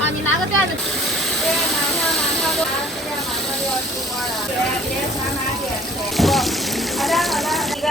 啊，你拿个袋子。对，马上就时间马上就要出锅了。对，别全拿点。好的，一个。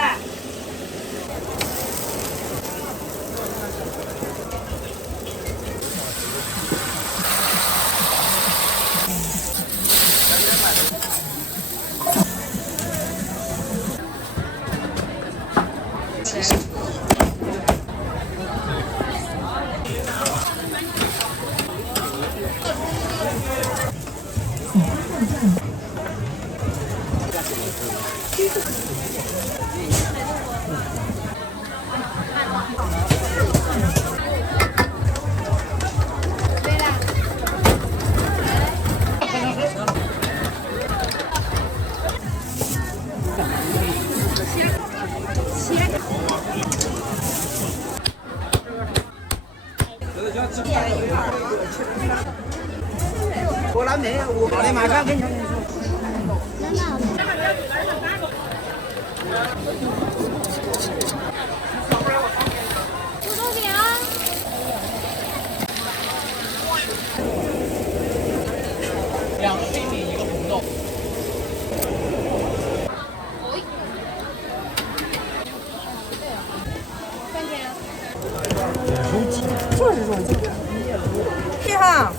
我蓝莓，我好的，马上给你。土豆饼啊！两个玉米，一个红豆。这哈。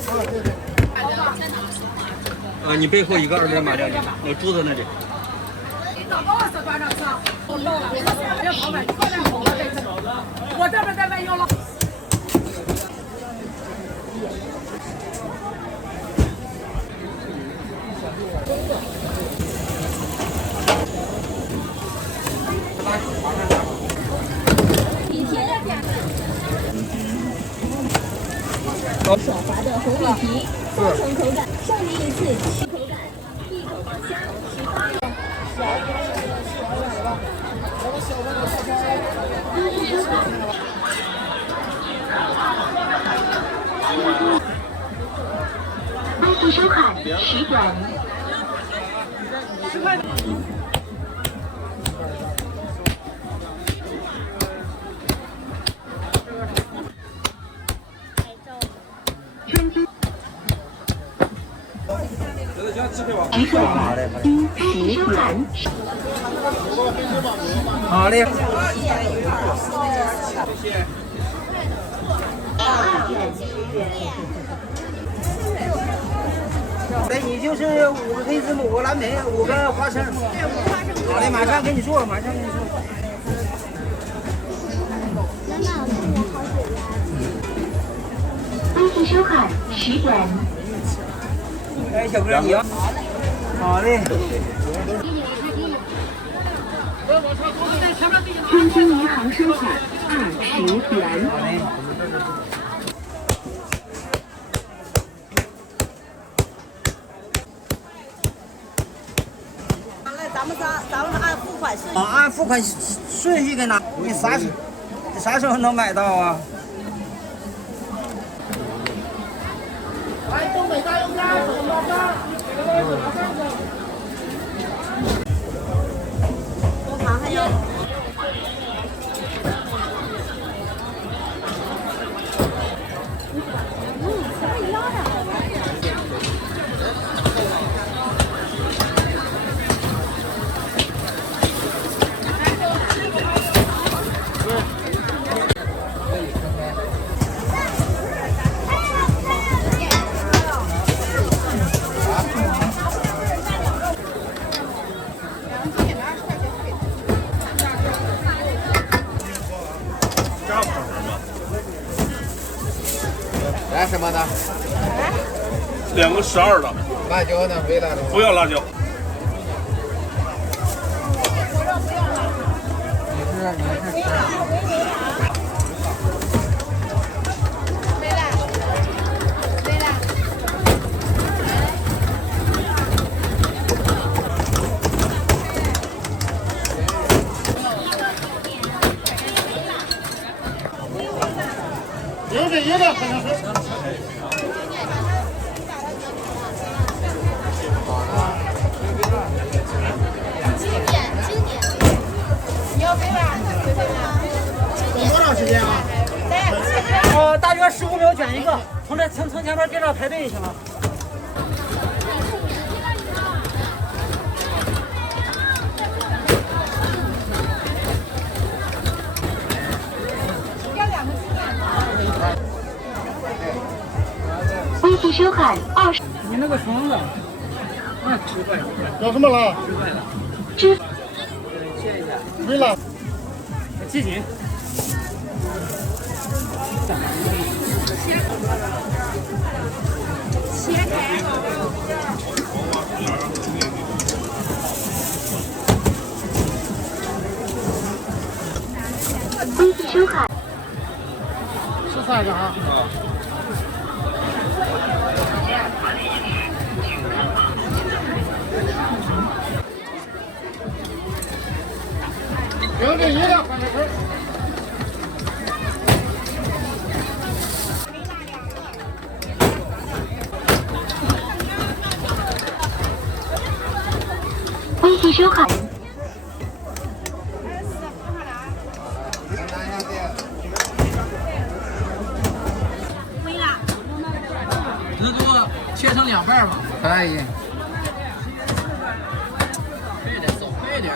啊，你背后一个200码料理，我桌子那里。我这边在卖药了。爽滑的红米皮，双重口感，少年一次吃口感，一口芳香，18元。快速收款10元。10块。好嘞。这你就是5个黑芝麻，5个蓝莓，5个花生。好嘞，马上给你做，马上给你做。快速收款10元。哎，小哥，你要？好嘞。天津银行收款20元。好嘞。咱们按付款顺序。按付款顺序给拿，你啥时候能买到啊？来，东北大油渣，手抓渣，这个位置马上走。多糖还要。来什么的？2个12的。辣椒呢？没辣椒。不要辣椒。你是有的有的，可能是。经典，你要飞吧？飞吧。时间啊？大约15秒卷一个，从前面跟着排队就行了。微信收看20。你那个绳子，要什么了？支没了。系紧。切开。微信收看。13个哈。行，这一辆换个车。微信收看。能给我切成2份吗？可以。快点，走快点。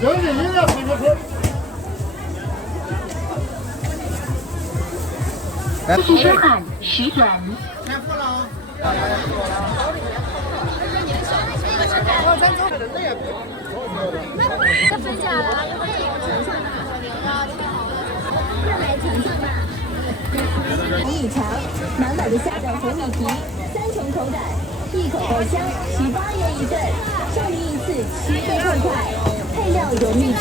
行，这一辆换个车。微信收看10元。先付了啊。这分家了，有没有成上的来尝尝吧。红米肠，满满的下等红米皮，3重口感，一口爆香，18元一份，少您一次7个痛快，配料有秘制。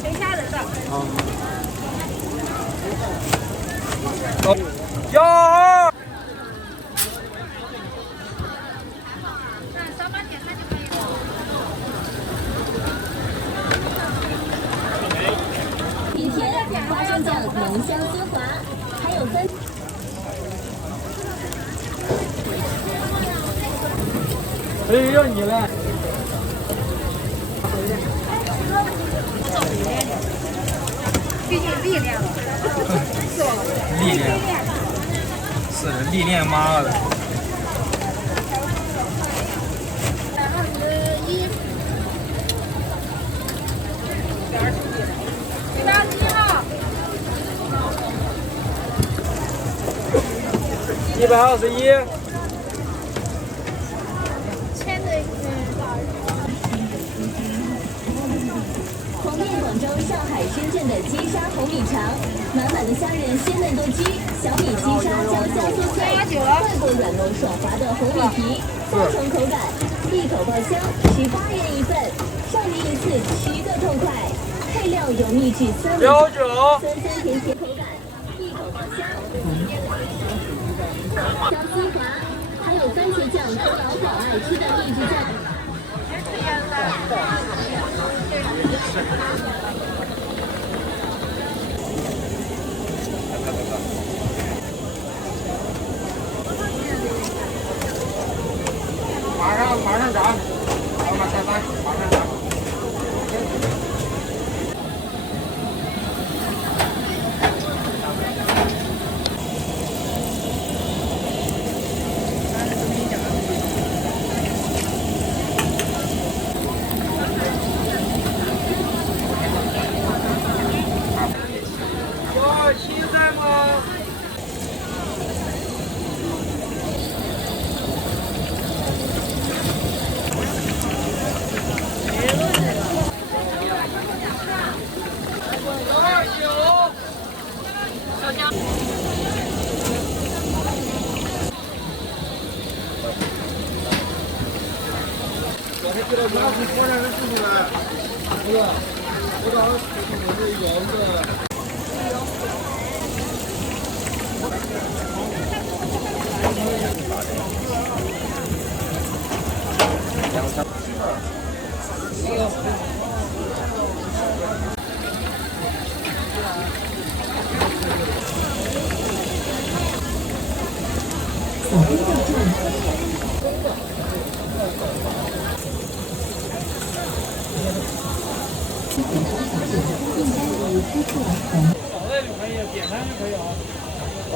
谁家人的？有。甜甜花生酱浓香丝滑，还有分。所以让你来。毕竟历练了，是吧？历练。是的，历练妈的。121。红遍广州、上海、深圳的鸡沙红米肠，满满的虾仁鲜嫩多汁，小米鸡沙焦香酥脆，外部软糯爽滑的红米皮，3重口感，一口爆香，18元一份，少您一次7个痛快，配料有秘制酸酸甜甜口感，一口爆香，香丝滑，还有番茄酱和老鸨爱吃的秘制酱。马上炸，老板下单，马上炸。西餐吗？我还知道拿起火上的时候呢，不知道我是要个。小兵到站。少的就可以，点餐就可以啊。哦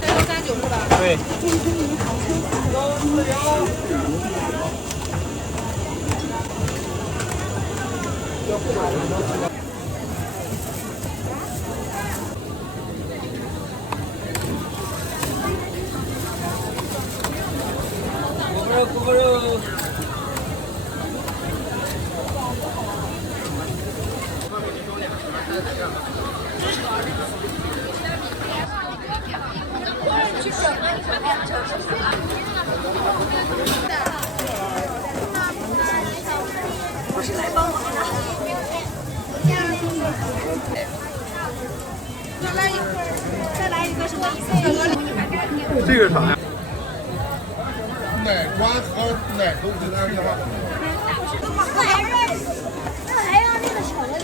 ，339是吧？对。锅包肉。不是来帮忙的。再来一个什么？这个啥呀？奶瓜和奶豆腐那是吧？那还要那个巧克力。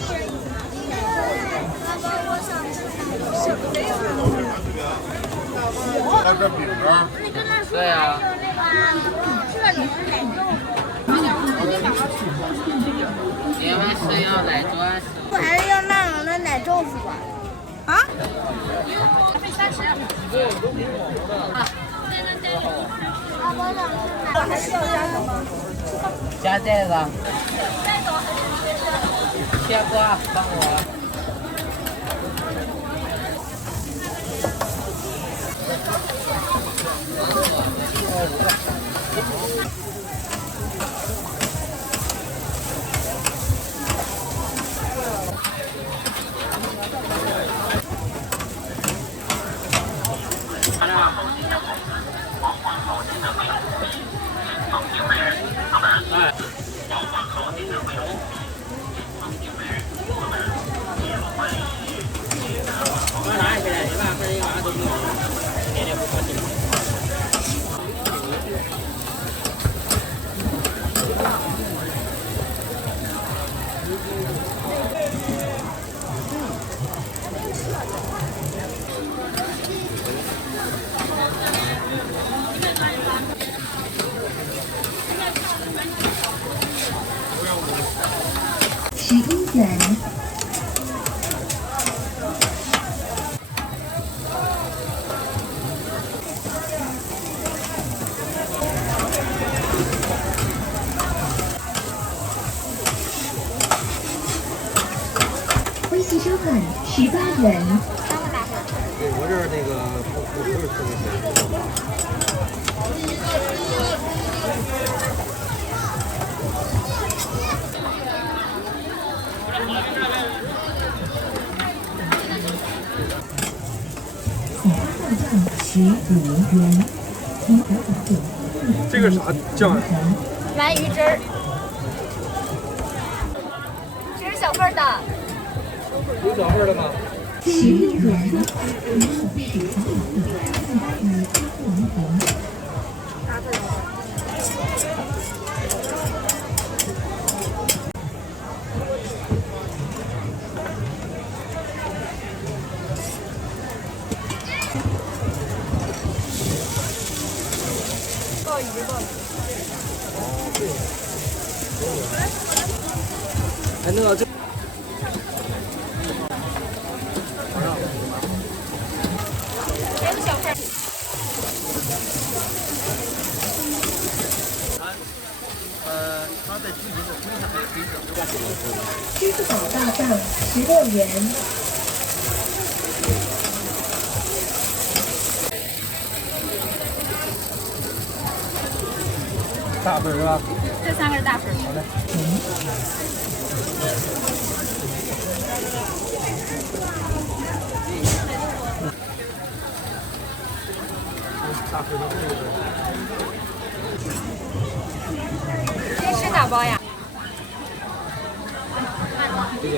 那个饼干。对呀。这里是奶豆腐。因为是要奶砖。我还是要那种的奶豆腐吧。啊？费30。还需要加什么？加这个。切瓜，帮我。11元。微信收款18元。对，我这儿那个不是特别便宜。15元。这个啥酱呀？蓝鱼汁儿。这是小份的。有小份的吗？11元。哎，那个这。它在支付宝大账16元。大份是吧？这3个是大份。好的。大份的这个。这是哪包呀？这个。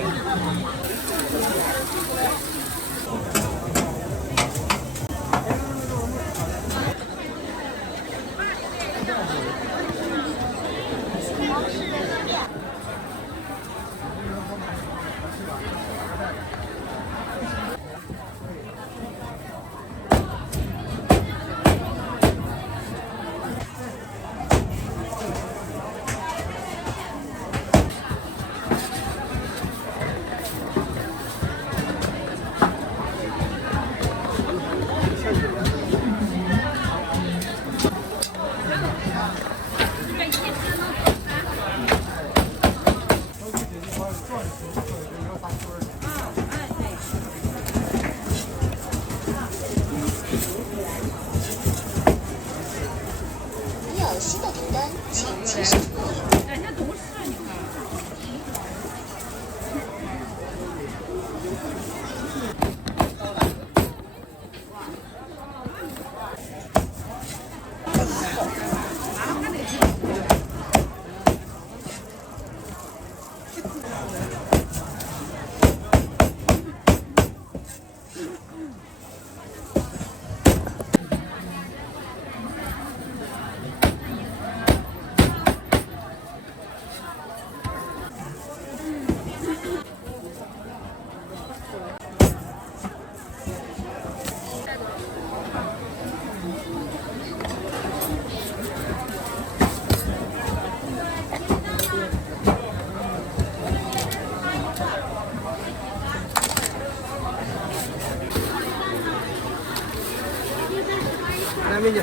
来，美女，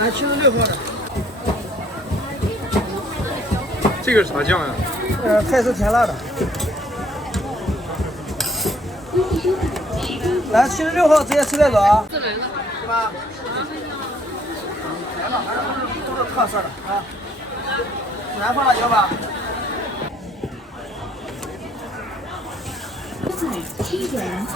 来76号的。这个是啥酱呀？泰式甜辣的。来76号直接吃带走啊。是吧？甜的，反正都是特色的啊。南方辣椒吧。7元。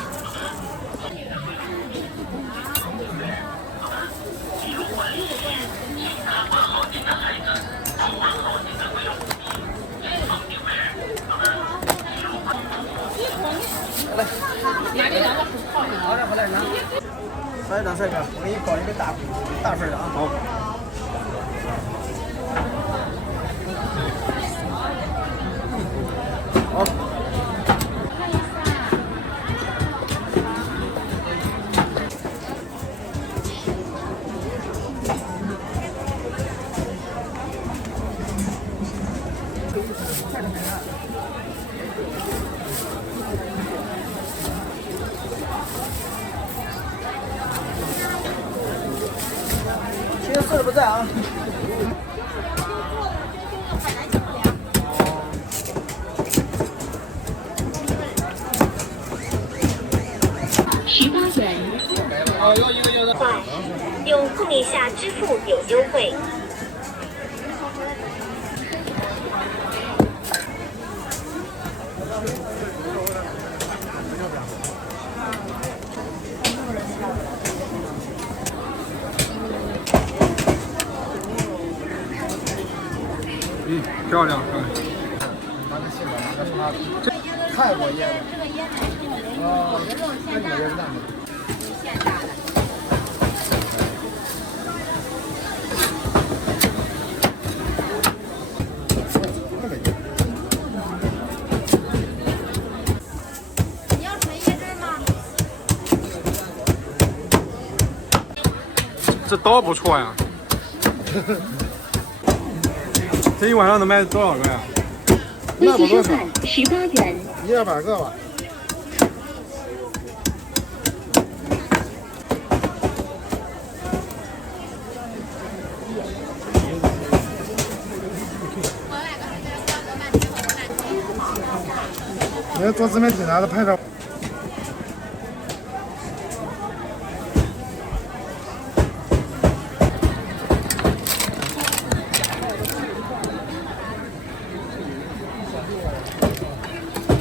好的，好嘞，拿。稍等，帅哥，我给你搞一个大份的啊。好。好。今天四的不在啊。18元。用碰一下支付有优惠。漂亮，这泰国腌的。哦，那你们腌的？你要纯椰汁吗？这刀不错呀。这一晚上能卖多少个呀？微信收看18元，100-200个吧。你要做自媒体拿着拍照。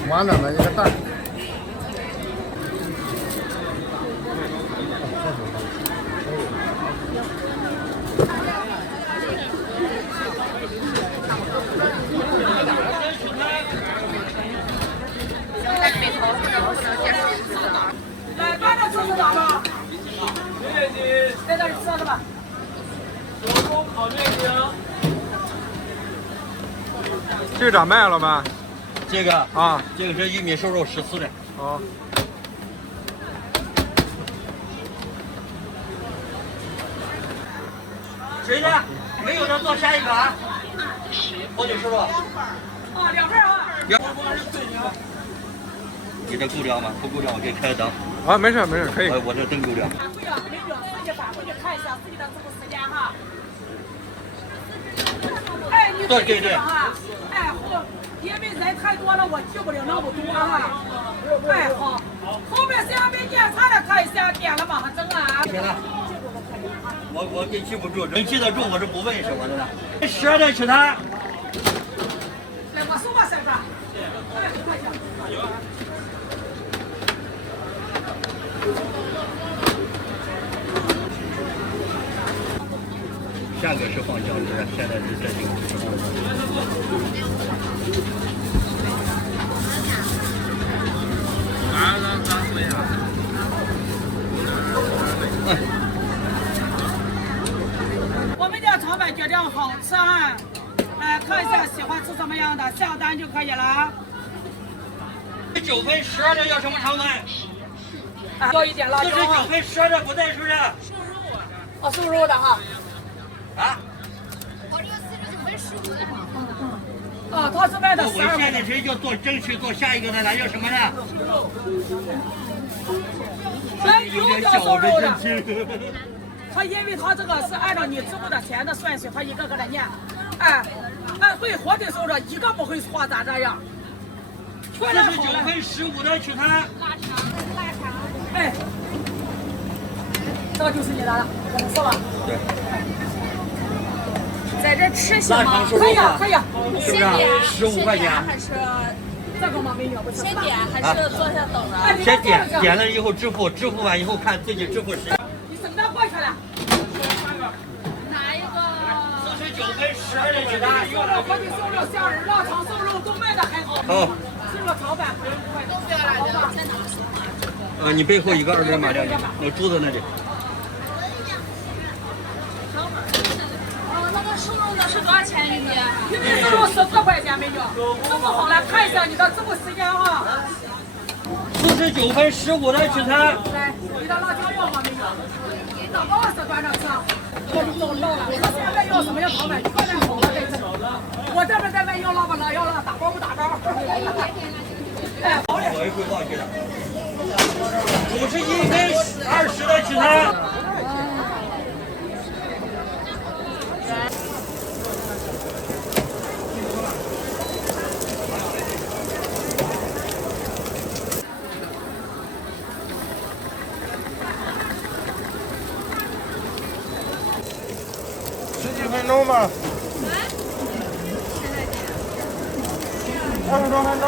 完整的一个蛋。来，把这吃到了。在这里吃是吧？这个咋卖了吗？这个啊，这个是玉米瘦肉14的。好。谁的？没有的做下一个啊。红酒瘦肉。啊，2份啊。你这够亮吗？不够亮，我给你开个灯。啊，没事没事，可以。我这灯够亮。返回啊，没准自己返回去看一下自己的这个时间哈。哎，你自己看哈。哎，好，因为人太多了，我记不了那么多哈。哎，好，后面谁还没点餐的看一下，点了马上整啊。行了。我给记不住，能记得住我是不问什么的了。12的吃它。来，我送吧，婶子。哎，快点。下个是放酱汁，现在是这几个。下单就可以了。 9分12的要什么成分？多一点辣椒49分12的不带是不是？哦，瘦肉的哈。啊？我这个49分15的。哦，他是卖的我现在是要做争取做下一个的，咱要什么呢？哎，有点瘦肉的。他因为他这个是按照你支付的钱的顺序，他一个个的念。哎，按会活的时候一个不会错，咋这样？ 49分15的取它。腊肠。哎，这个就是你的了，是吧？对。在这吃行吗？可以啊，可以啊。是不是？15块钱。还是这个吗？美女，先点还是坐下等着？先点了以后支付，支付完以后看自己支付时间。你省得过去了。哪一个？49分12的取它。瘦肉、火腿瘦肉、虾仁、腊肠瘦肉都卖的很好。好。 这个炒饭不用贵，都不要辣椒，在哪？你背后一个200码量，那珠子那里。那个瘦肉的是多少钱一斤？平民瘦肉14块钱，美女。这么好了，看一下你的支付时间哈。49分15的取它。来，你的辣椒要吗，美女？那20端着吃。我就找到了，他现在要什么样炒饭？你快点好了再吃。我这边在问要辣不辣？要辣，打包不打包？哎，好嘞。我一会忘记了。51分20的取它。10几分钟吧。20多分钟。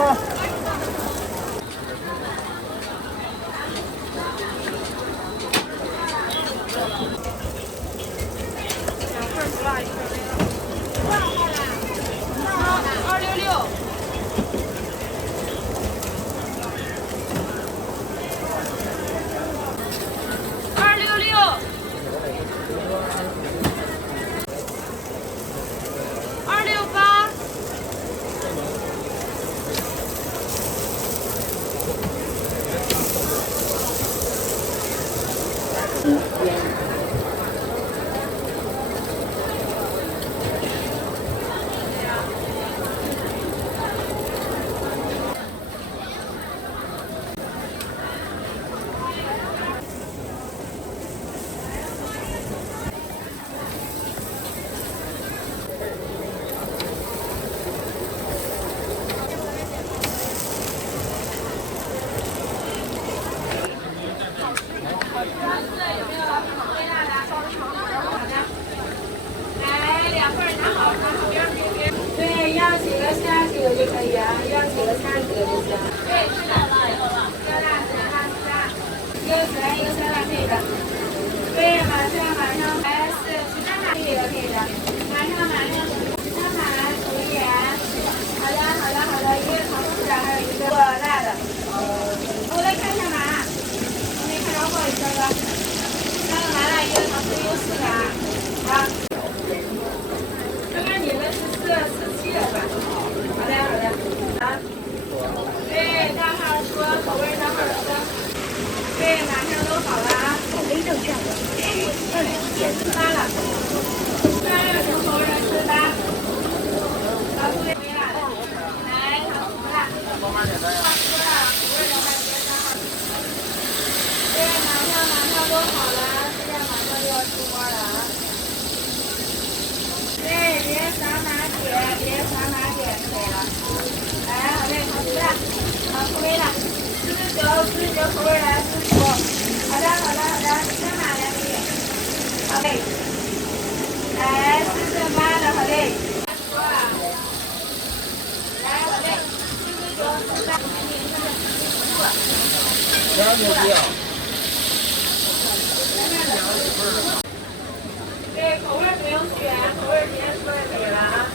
对，口味不用选，口味直接说就可以了啊。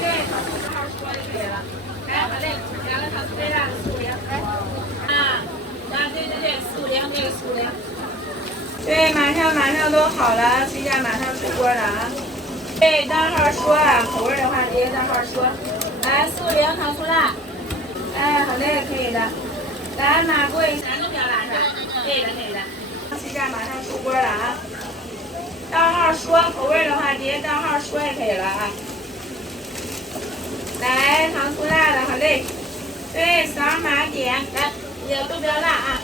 对，正好说就可以了。哎，好嘞，加了它最大的数量。啊，对，450这个450。对，马上都好了，谁家马上出锅了啊？对，单号说啊，口味的话直接单号说。来素莲糖醋辣，哎，好嘞，可以的。来马桂3个不要辣是吧？可以的，可以的。鸡架马上出锅了啊！到号说口味的话，直接到号说也可以了啊。来糖醋辣的，好嘞。对，扫码点，来也都不要辣啊。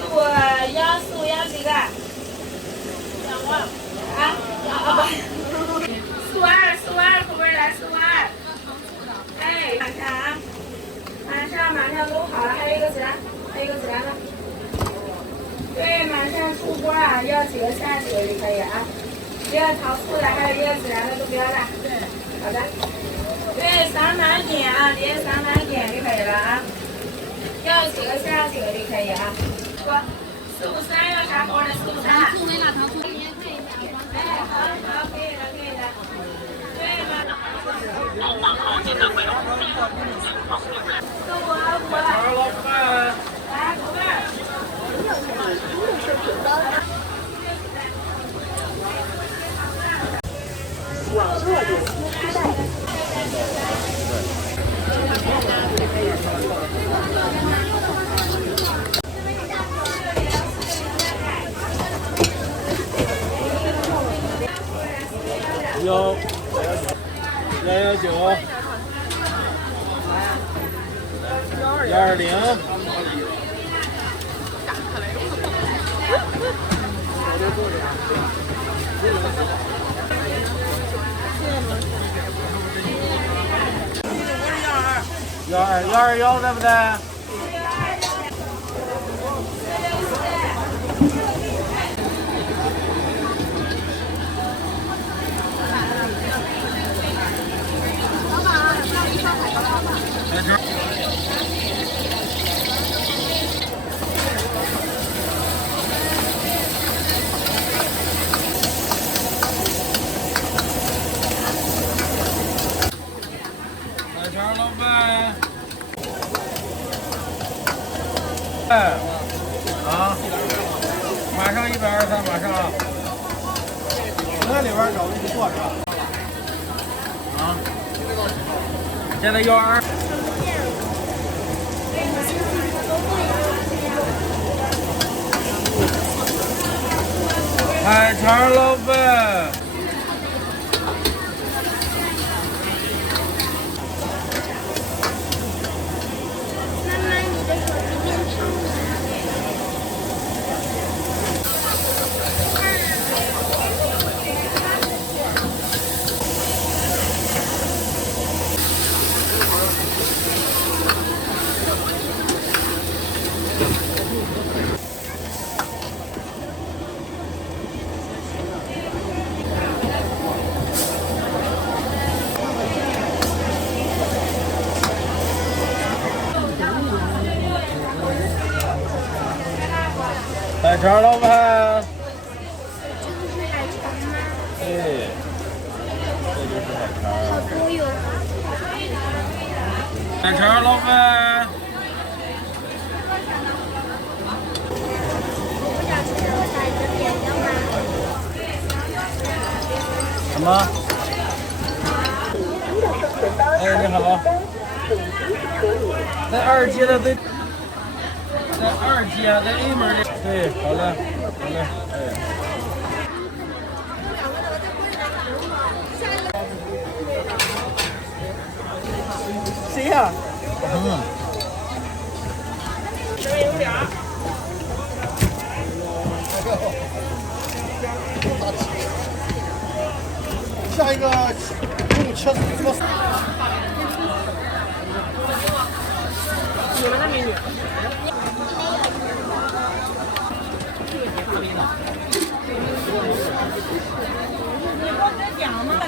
素要几个？2个。啊不，素2口味来素2。哎，马上都好了，还有一个孜然呢。对，马上出锅啊，要几个下几个就可以啊。要糖醋的，还有要孜然的都不要辣。对，好的。对，扫码点啊，直接扫码点就可以了啊。要几个下几个就可以啊。453要啥锅的？453。醋没辣糖醋。哎，好，可以的。对吗？来，口味。网络有机失败。119，120。121对不对？奶肠老板。啊，马上123，马上。那里边找我去坐着。啊，现在122。奶肠老板。奶肠老板，对，这就是奶肠。好多哟。奶肠老板。什么？哎，你好。在2阶的在2阶在 A 门的。对，好嘞，哎。谁呀？这边有俩。下一个用车子怎么？你们的美女。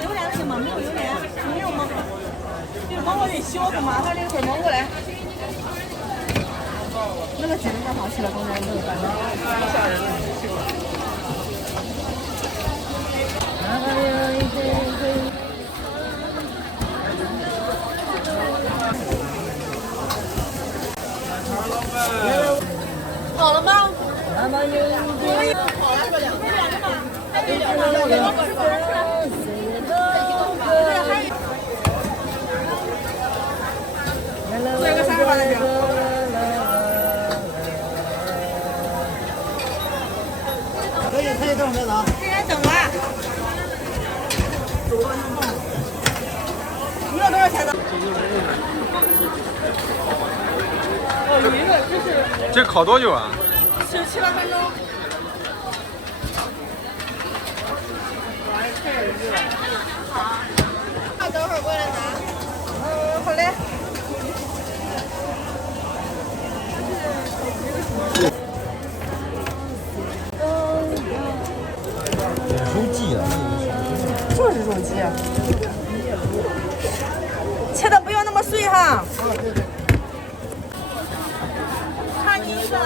榴莲行吗？没有榴莲，没有吗？这个芒果得削，干嘛？他这个会芒果来。那个真的太好吃了，刚才那个感觉。吓人了。好了吗？可以。好了，2个。还有2个。可以等着呢。这人等完。你要多少钱呢？这烤多久啊7、8分钟。好，等会儿过来拿。好嘞。肉鸡啊，就是肉鸡。切的不要那么碎哈。看你说。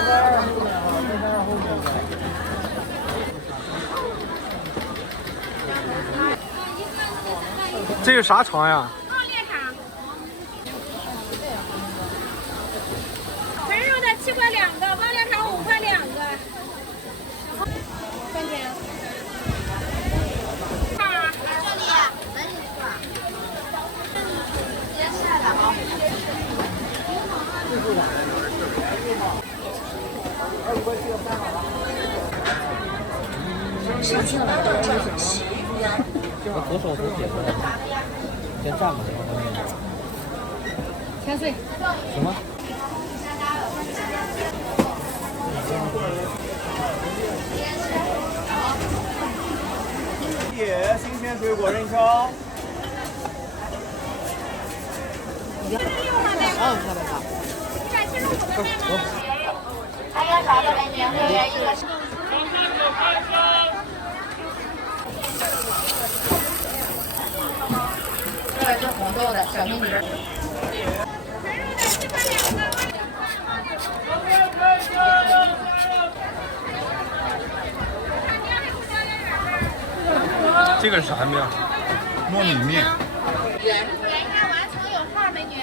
这是啥肠呀？爆裂肠。纯肉的7块2个，爆裂肠5块2个。多少钱？这里，门里是吧？别晒了啊！上车了，到站10元。左手都解出来，先站吧。千岁。什么？新鲜水果任挑。还有啥的美女，6元1个。这个是红豆的小迷你。这个是啥面？糯米面。点一下完成有号，美女。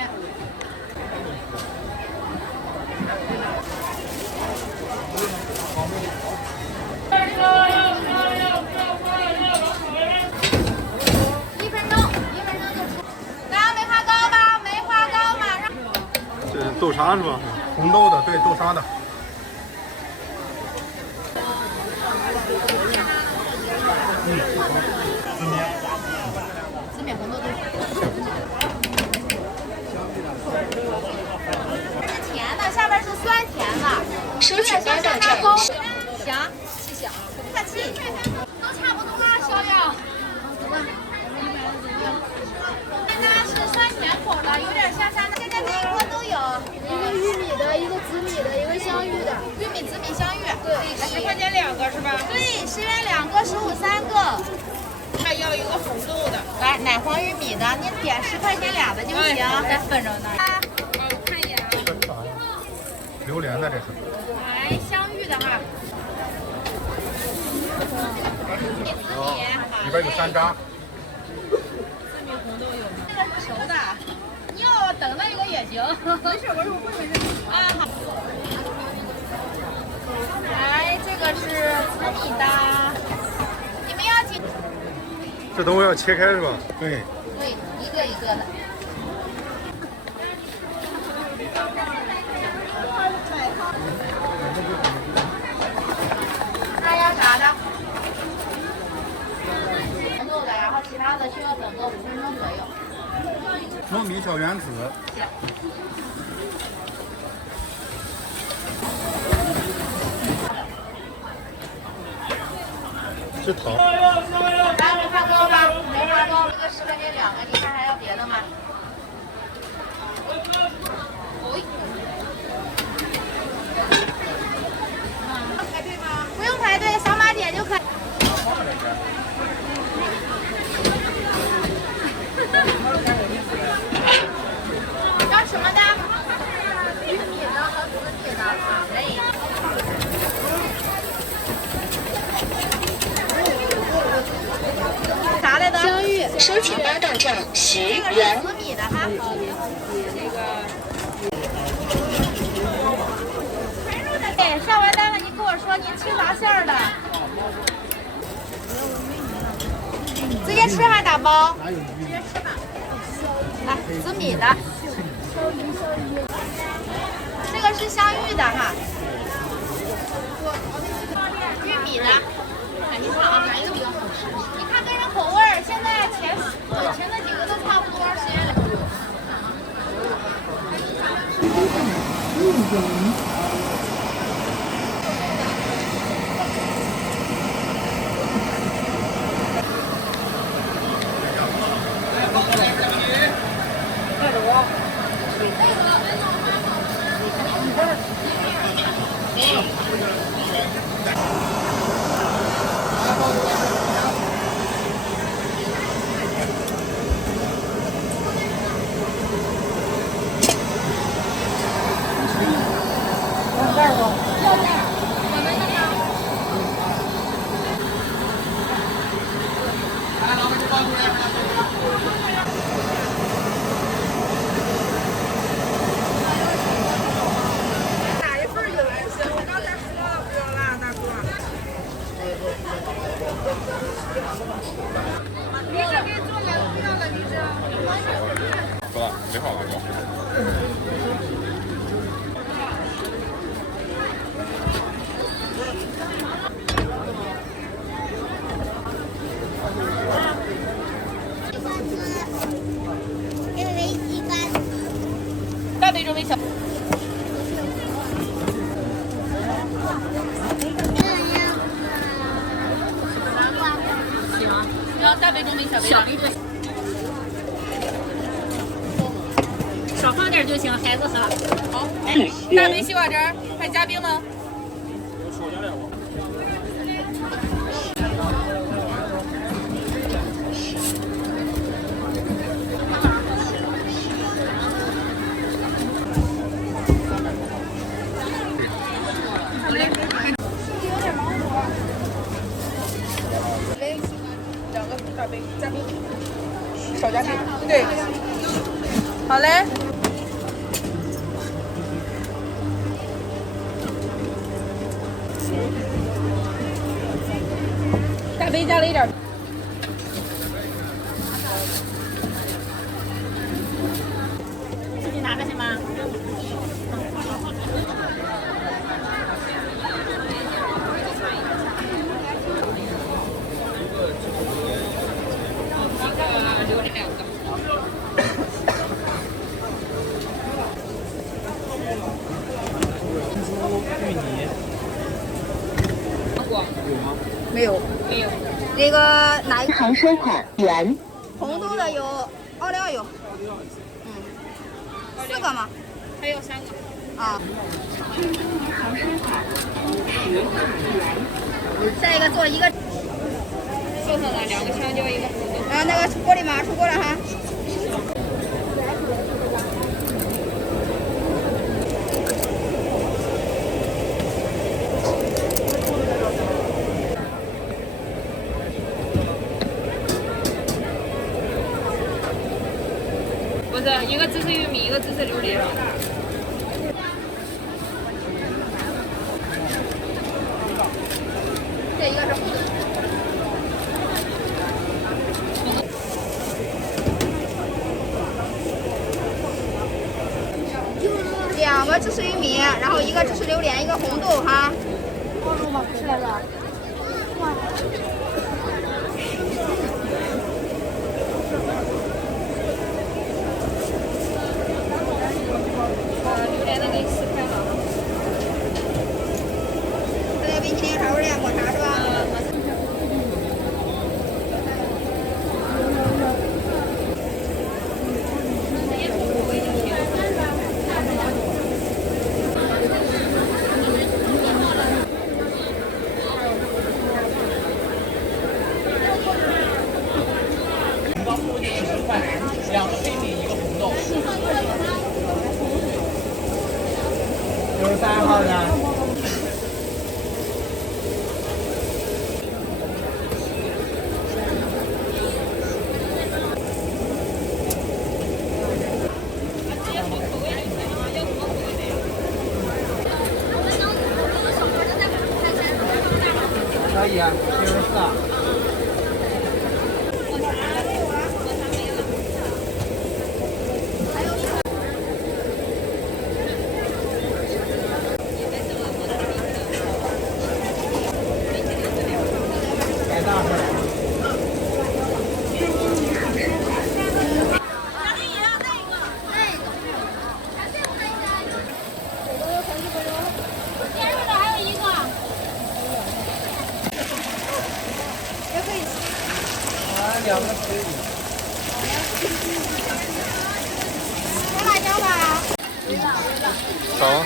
1分钟就出。来，梅花糕吧，梅花糕马上。这是豆沙是吧？红豆的，对，豆沙的。紫米红豆豆腐。这是甜的，下边是酸甜的，收取8到站。行，谢谢啊，不客气。都差不多了，小杨。现在是酸甜口的，有点像啥呢？现在这一锅都有，一个玉米的，一个紫米的，一个香芋的。玉米、紫米、香芋。对10块钱2个是吧？对，10元2个，15 3个。还要一个红豆的。来，奶黄玉米的，您点10块钱2的就行，再分着呢。我看一眼啊。这啥呀？榴莲的这是。来，香芋的哈。里边有山楂。这个是熟的，你要等那个也行。没事，我说问问这个。啊好。来，这个是紫米的，你们要几？这东西要切开是吧？对。对，一个一个的。还要啥的？红豆的，然后其他的需要等个5分钟左右。糯米小圆子。是糖。来，梅花糕吧，梅花糕一个10块钱2个，你看还要别的吗？排队吗？不用排队，扫码点就可以。要什么的？玉米的和紫米的，好嘞。啥来的？香芋，收取8到站10元。紫米的哈。对，上完单了，您跟我说您吃啥馅儿的？直接吃还打包？直接吃吧。来，紫米的。个是香芋的哈，玉米的，你好，哪一个比较好吃？你看个人口味儿，现在前那几个都差不多，时间。没好了就。大杯中杯小。行，要大杯中杯小杯。小杯对。少放点就行，孩子喝。好，哎，大杯西瓜汁儿，还加冰吗？少加点吧。好嘞。有点芒果。嘞，两个大杯加冰，少加冰。对。好嘞。大杯加了一点。自己拿着行吗？留着两个。芋泥。芒果有吗？没有。没有。那个哪一个？行收款元。红豆的有，奥利奥有。4个吗？还有3个。啊。再一个做一个。做上了2个香蕉，1个红豆。啊，那个出锅里吗？出锅了哈。不是，一个芝士玉米，一个芝士榴莲。这一个是红豆。2个芝士玉米，然后1个芝士榴莲，1个红豆哈。吃来了。榴莲的给你4块了。这个冰淇淋啥味的？抹茶是吧？10块，2个黑米，1个红豆。63号的。可以啊，74。走。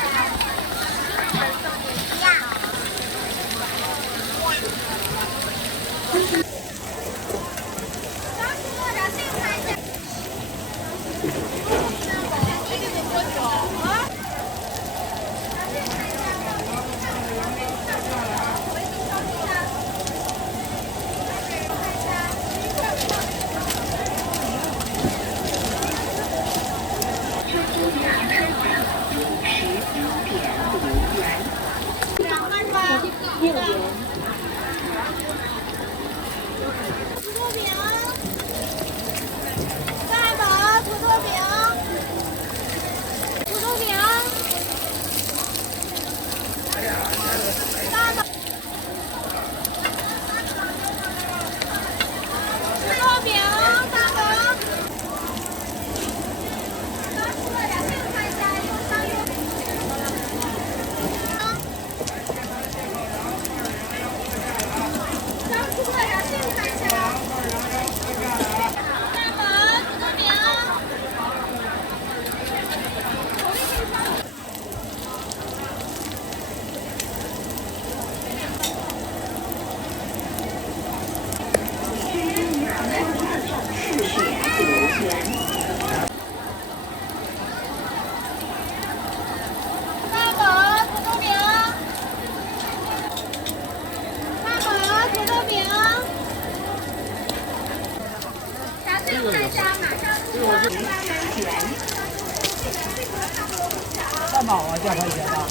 汉堡啊，加块钱吧。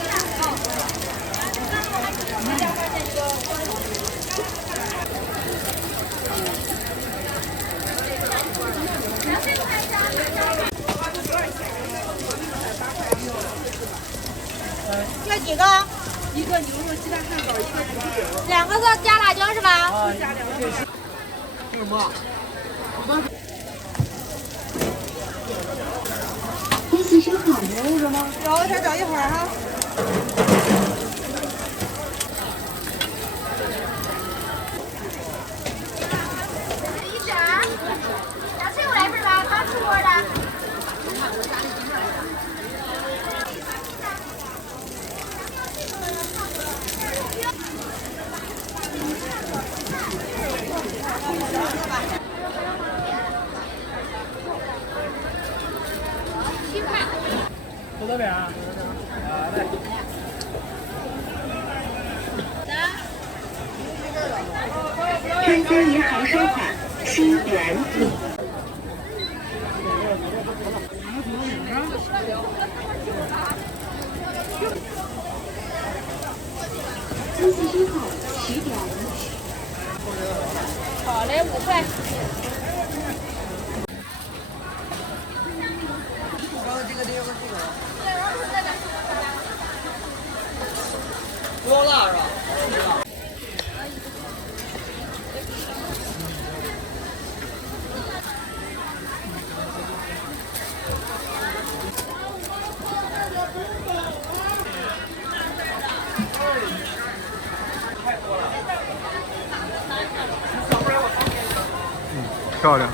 要几个？一个牛肉鸡蛋汉堡，一个猪饼。2个是加辣椒是吧？啊，加2个。是什么？公司收好了。牛什么？先找一会儿哈。1卷，265来份吧，刚出锅的。土豆饼。啊，来。专家银行收款7元。公司收款10元。好嘞，5块。不用辣是吧？漂亮。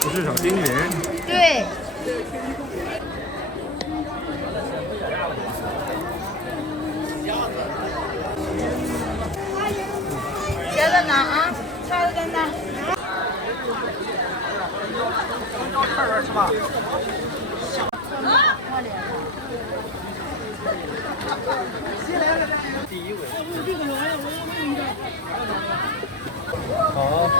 不是小精灵。对。茄子呢啊？茄子在哪？吧？第一位。好。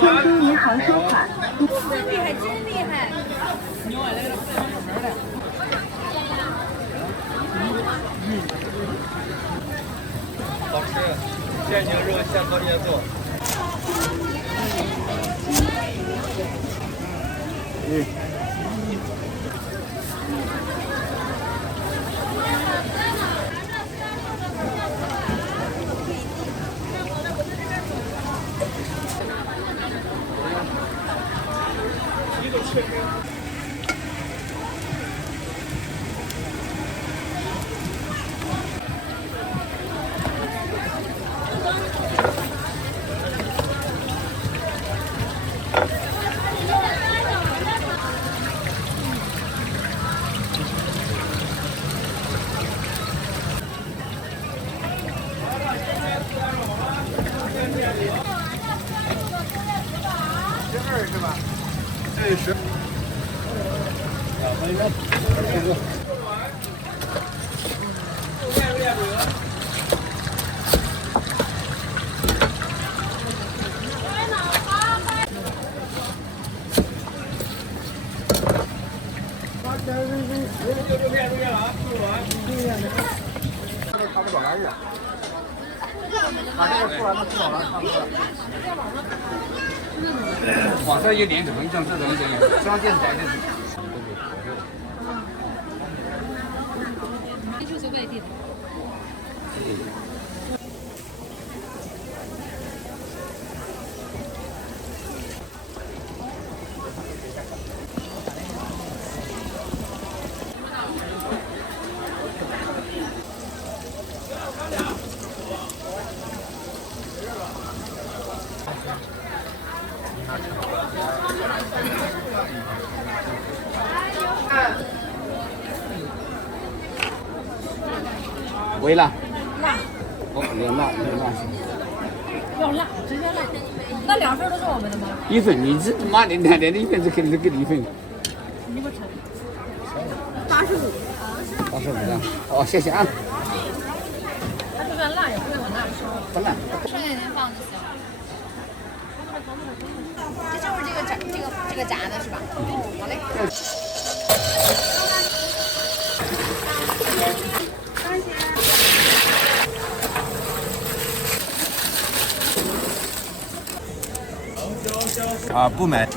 天津银行收款。真厉害，真厉害！好吃，天津肉现做现做。12是吧？这是。他不找啥人？他这个出来他不找了，他不找。网上一连着，像这种相见在的。接触是外地的。微辣。辣。哦，有辣，有辣。要辣，直接辣。那2份都是我们的吗？1份，你这妈的2的1份，这肯定是给你1份。你给我称。85。85的。哦，谢谢啊。它就算辣也不会很辣烧。不辣。剩下您放就行。这就是这个炸的是吧？好嘞。啊，不买。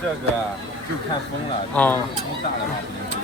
这个就看风了，啊，风大的话不能飞。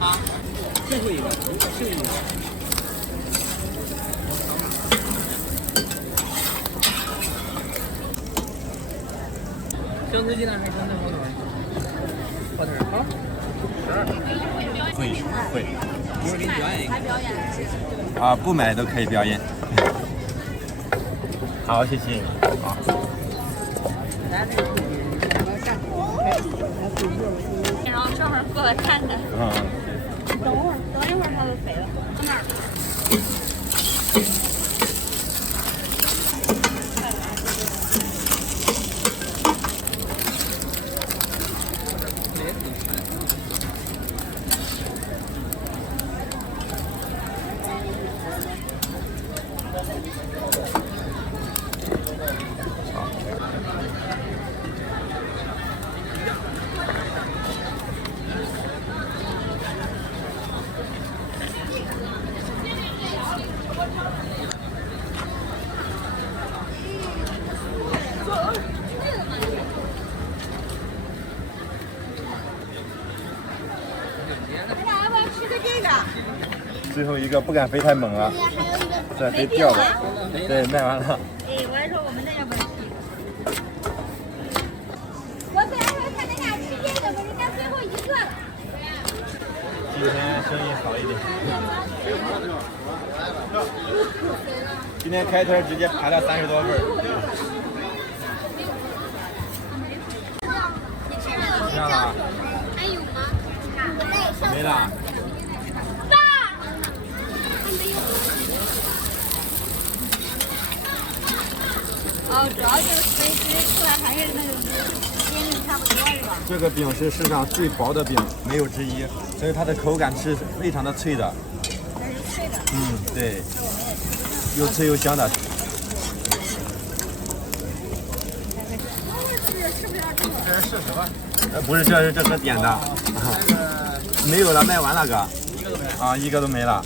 好。最后一个，最后一个。香菜鸡蛋还是香菜火腿？火腿好。会会。一会儿给你表演一个。啊，不买都可以表演。好，谢谢。好。然后专门过来看的。等一会儿它就肥了，在哪儿？最后一个不敢飞太猛了，再飞掉了。对，卖完了。哎，我还说我们那要不要吃？我本来说看咱俩吃这个，可是咱最后一个了。今天生意好一点。今天开摊直接排了30多份。你吃了？还有吗？没了。哦，主要就是直接出来还是那种边境差不多是吧？这个饼是世上最薄的饼，没有之一，所以它的口感是非常的脆的。它是脆的。嗯，对，又脆又香的。这是40吧？不是，这是点的。没有了，卖完了哥。啊，一个都没了，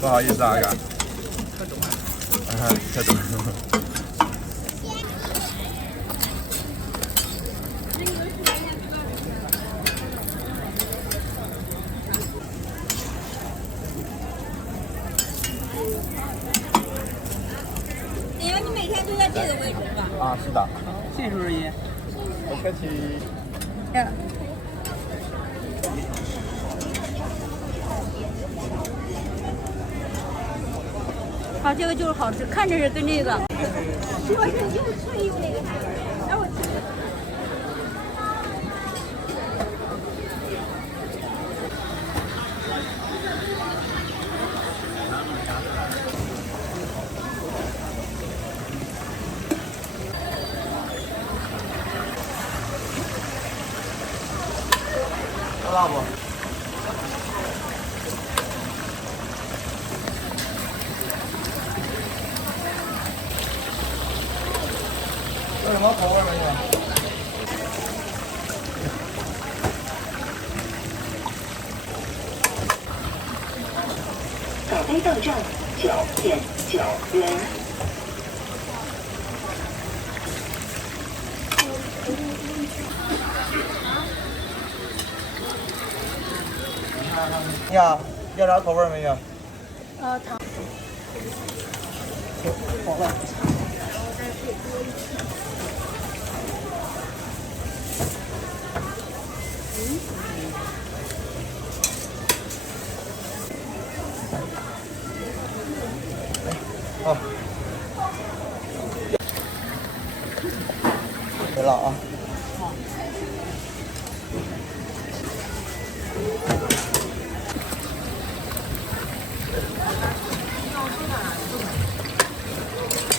不好意思啊哥。特种。你每天都在这个位置是吧？啊，是的。谢谢叔叔姨。不客气。好，这个就是好吃，看着是跟这个，主要是又脆又那个啥。然后我吃。辣不？有什么口味没有？早杯到账9.9元。你好，要啥口味没有？糖。好了。好。没了啊。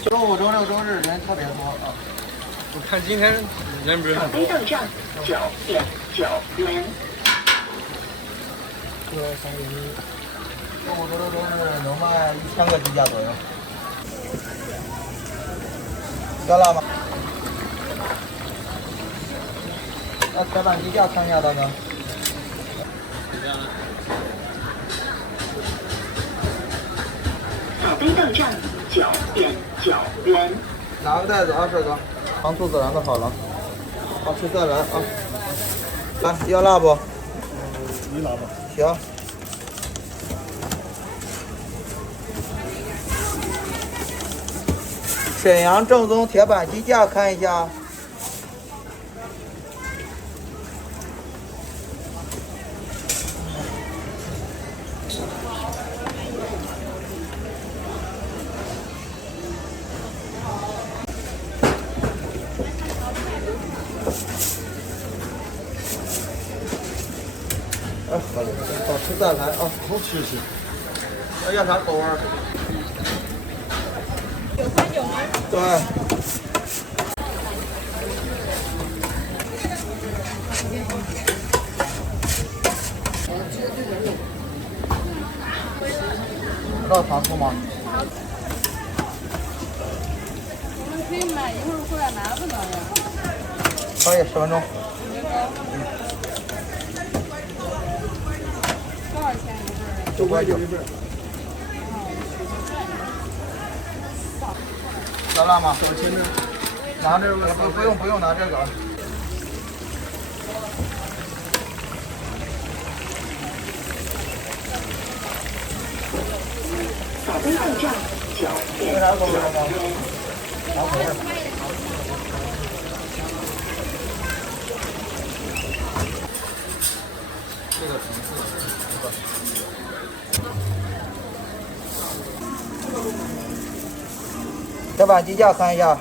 周5、周6、周日人特别多啊！我看今天人不是很多。早杯到账9.9元。周5、周6、周日能卖1000个鸡架左右。要辣吗？那铁板鸡架看一下大哥。早杯到账9.9元。拿个袋子啊，帅哥，糖醋孜然的好了。好，吃再来啊。来，要辣不？没辣吧？行。沈阳正宗铁板鸡架，看一下。好吃再来啊！好吃是。要啥口味？939吗？对。知道糖醋吗？我们可以买，一会儿过来拿不能呀？可以，10分钟。多少钱一份儿？9.9一份。酸辣吗？拿这个不用拿这个。打灯到账9点。啥口味吗？啥口味？这个橙色铁板鸡架看一下。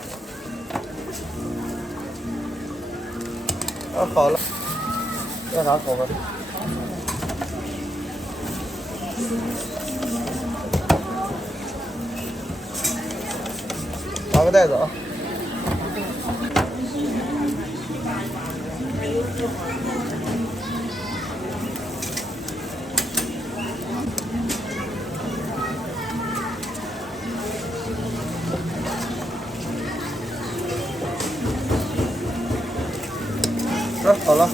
好了。要啥口味？拿个袋子啊。好了。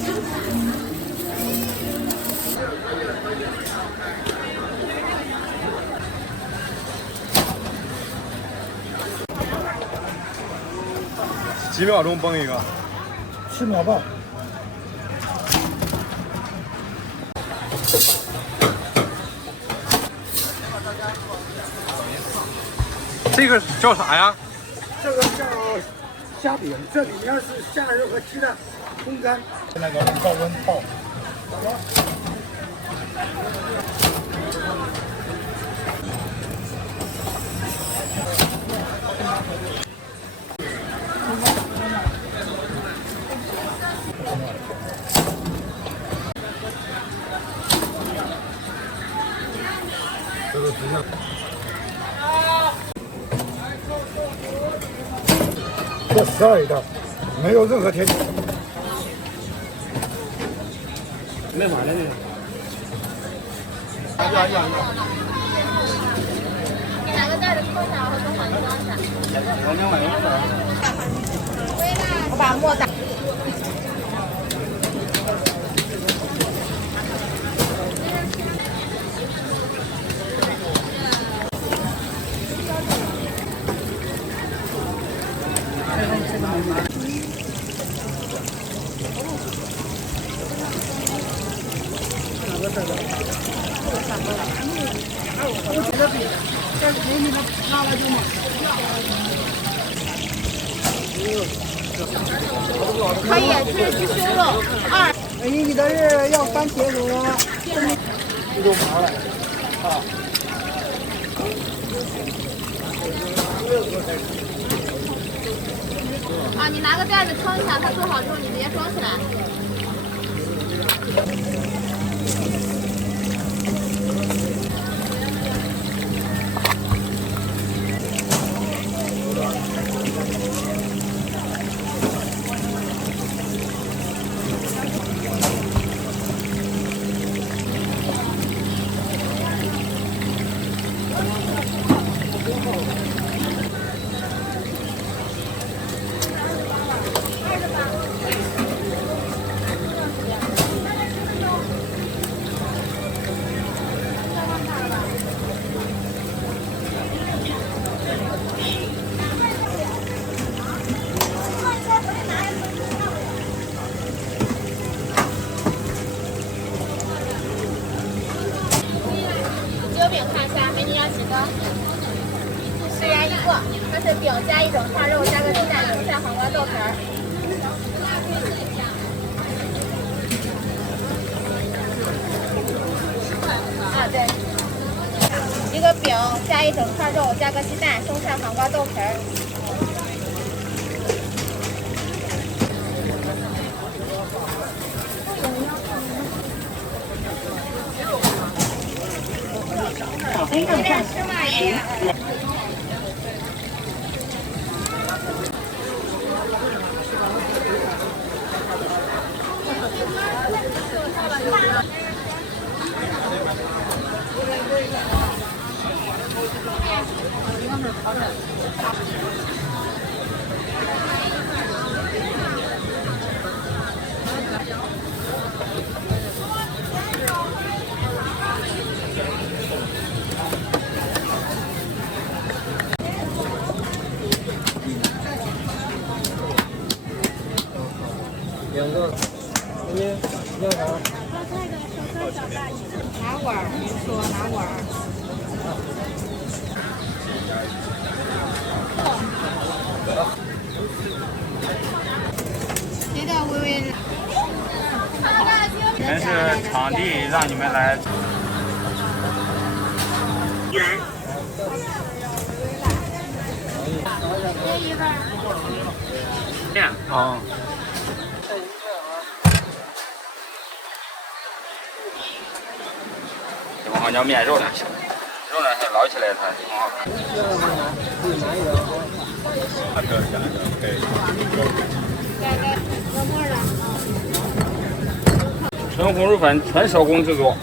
几秒钟崩一个？10秒半。这个叫啥呀？这个叫虾饼，这里面是虾仁和鸡蛋烘干。那个高温泡。这个不要。这12一袋，没有任何添加。没完了呢。给哪个袋子扣上，和中华的装上。我把沫打。可以，这是鸡胸肉2。你这是要番茄和肉麻了啊？啊，你拿个袋子称一下，它做好之后你直接装起来。鸡油饼看一下，美女要几个？元一个，它是饼加一整串肉，加个鸡蛋、韭菜、黄瓜、豆皮儿。啊，对，一个饼加一整串肉，加个鸡蛋、生菜、黄瓜、豆皮儿。这边吃嘛也。两个，你要啥？拿碗儿，您说拿碗儿。谁的微微？你们是场地让你们来。一份。这样。啊。这我好像面肉呢，肉呢还捞起来它挺好看。纯红薯粉，纯手工制作。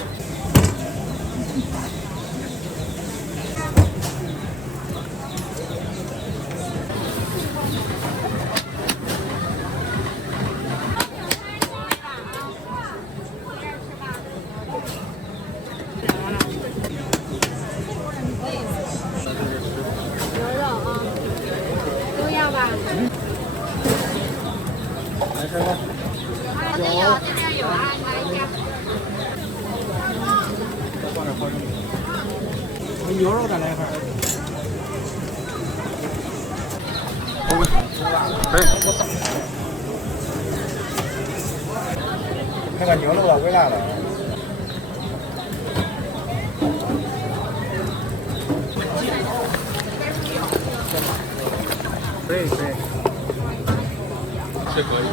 牛肉再来一份。可以。那个牛肉啊，微辣的。可以。这可以。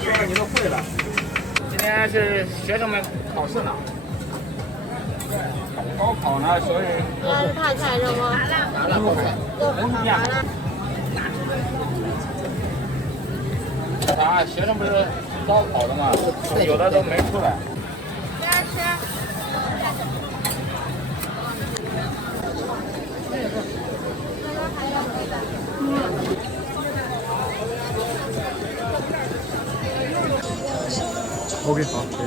说了你都会了。今天是学生们考试呢，高考呢，所以。那是泡菜肉吗？不一样。啥？学生不是高考的吗？有的都没出来。OK， 好，可以。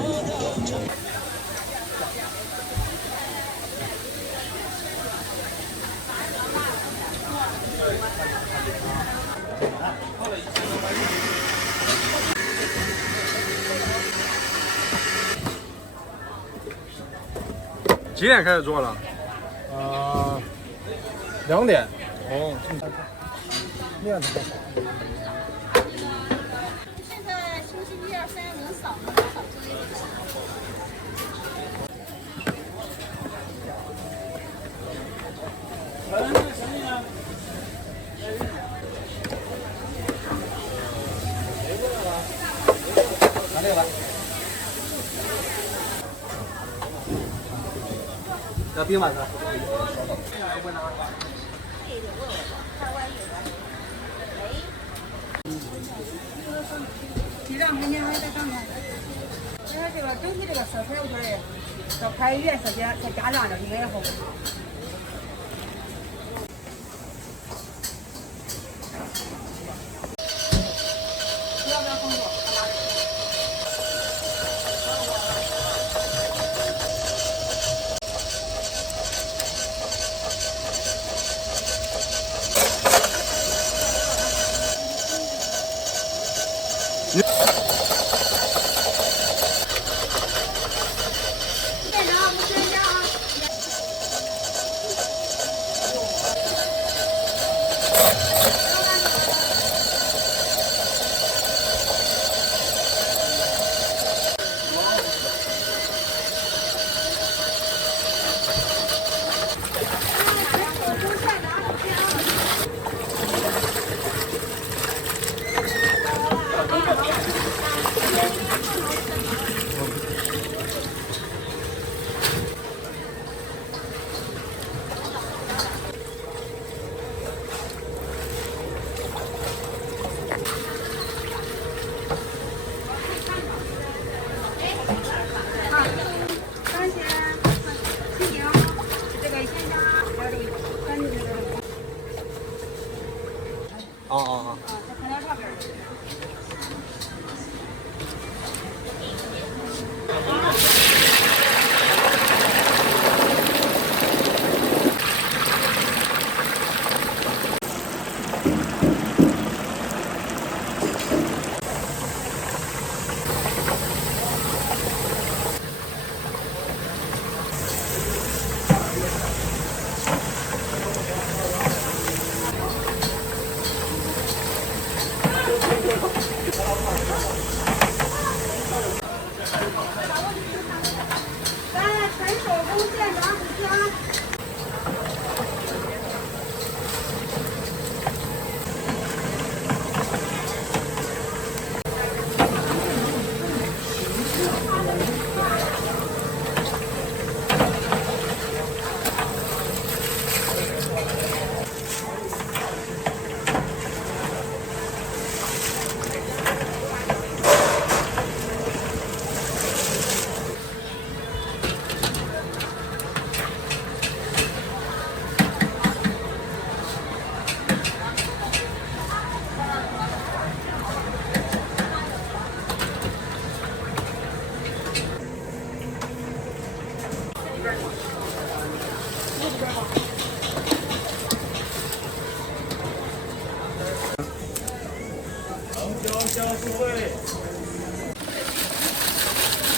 几点开始做了2点。哦。面子。现在星期1、2、3能扫吗？扫这个。拿这个吧。要冰碗的。你让明天还在上面。因为这个整体这个色彩，我觉得要拍原色些，再加亮点应该也好。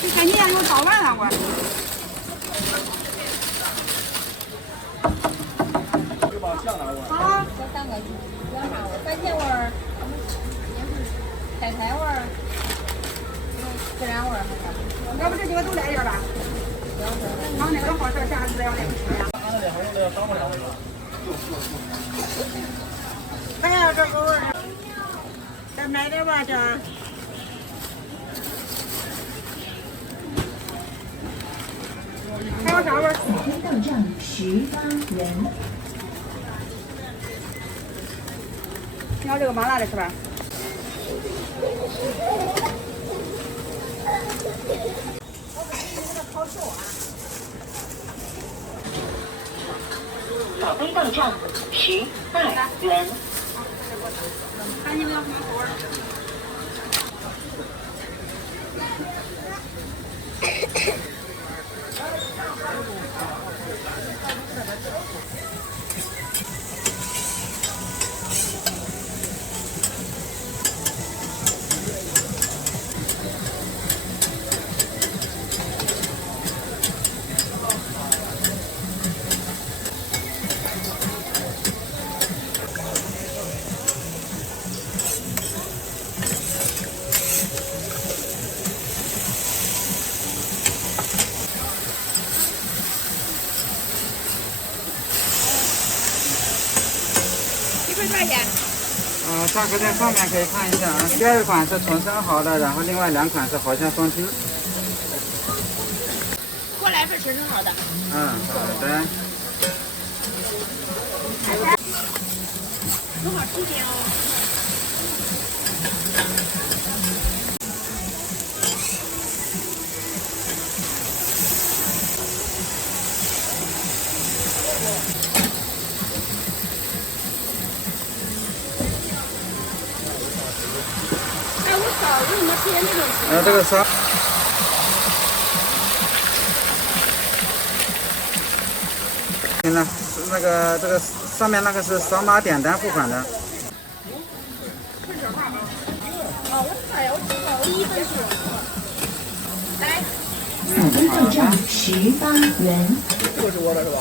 这看你也有早晚了，我。好，这三个有啥味儿？番茄味儿，菜菜味儿，孜然味儿还是？要不这几个都来一点吧？往那个好吃，下次再要那个吃呀。还要这个味儿，再买点吧，这。还有啥味儿？天到账18元。你要这个麻辣的是吧？小杯到账12元。看你们要什么口味？价格在上面可以看一下啊。第二款是纯生蚝的，然后另外2款是蚝虾双拼。给我来份纯生蚝的。好的。多好吃点哦。这个啥？呢？那个这个上面那个是扫码点单付款的。草根豆酱18元。这个是我的是吧？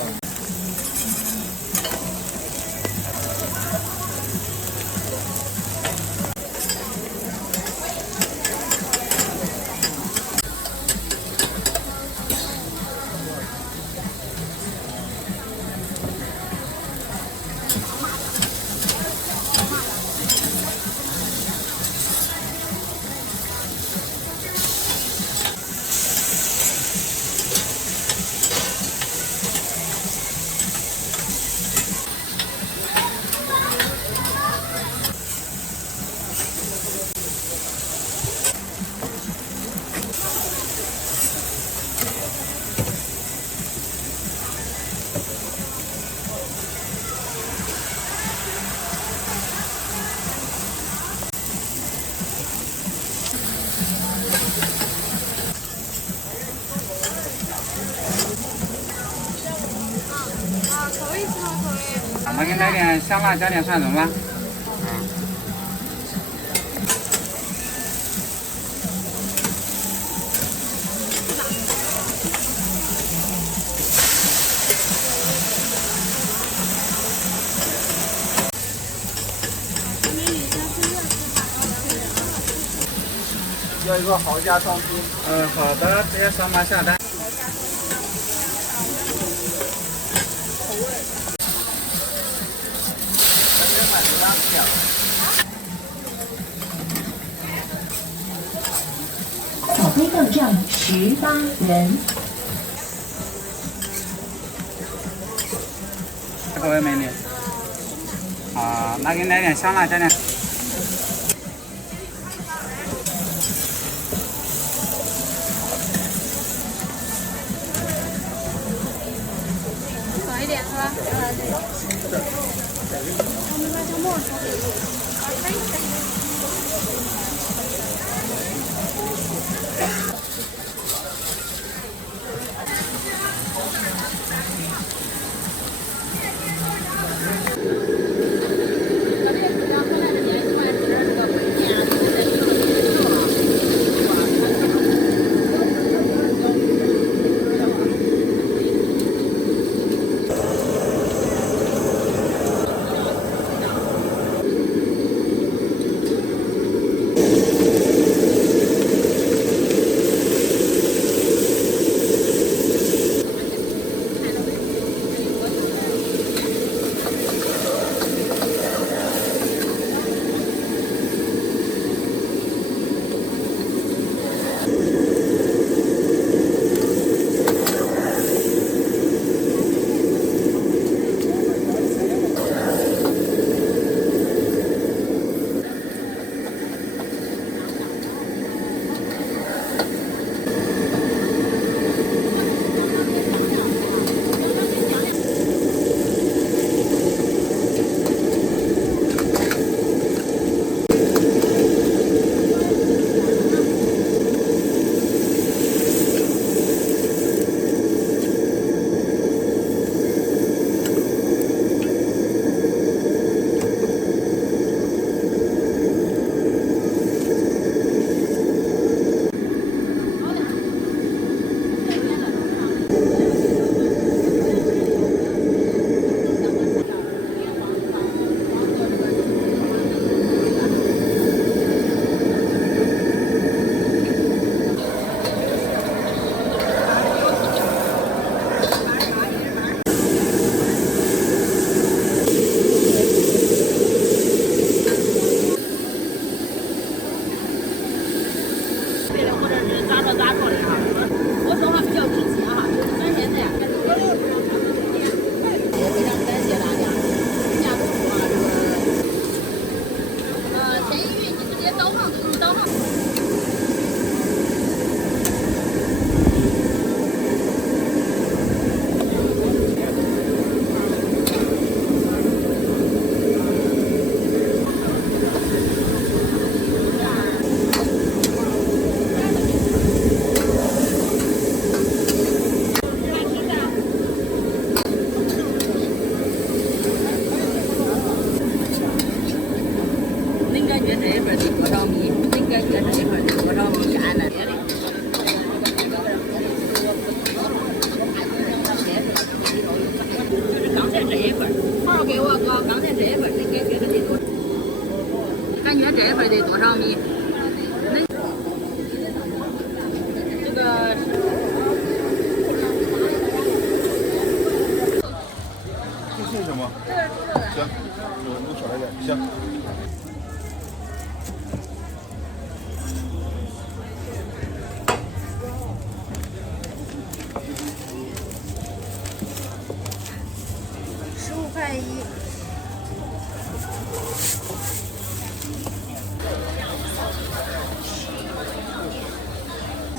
我给你来点香辣，加点蒜蓉吧。要一个豪家双拼。好的，直接扫码下单。草杯豆酱18元。各位美女，那给你来点香辣，加点。少一点是吧？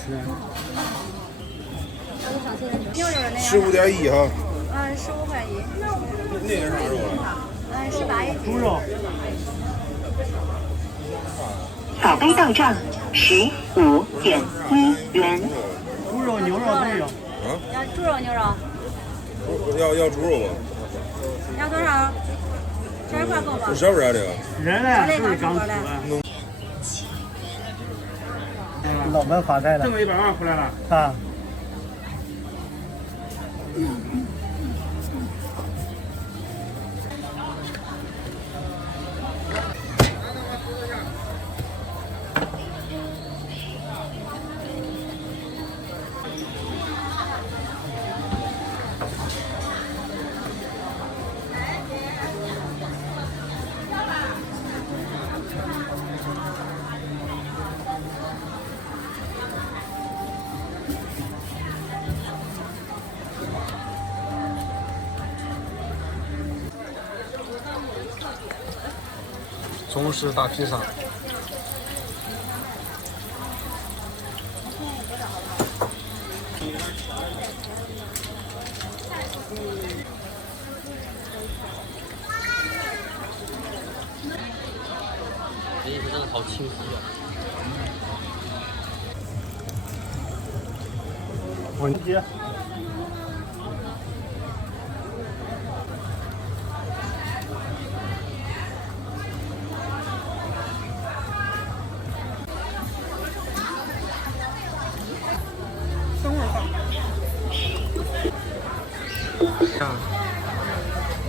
15.1哈。15块1。那是啥肉啊？18一斤。猪肉。扫杯到账15.1元。猪肉、牛肉都有。啊？要猪肉、牛肉？要猪肉吧？要多少？12块够吧？是不是这个？人呢？就是刚出来。老门发财了。挣个100万回来了。啊。中式大披萨。这衣服真的好亲肤啊！文杰。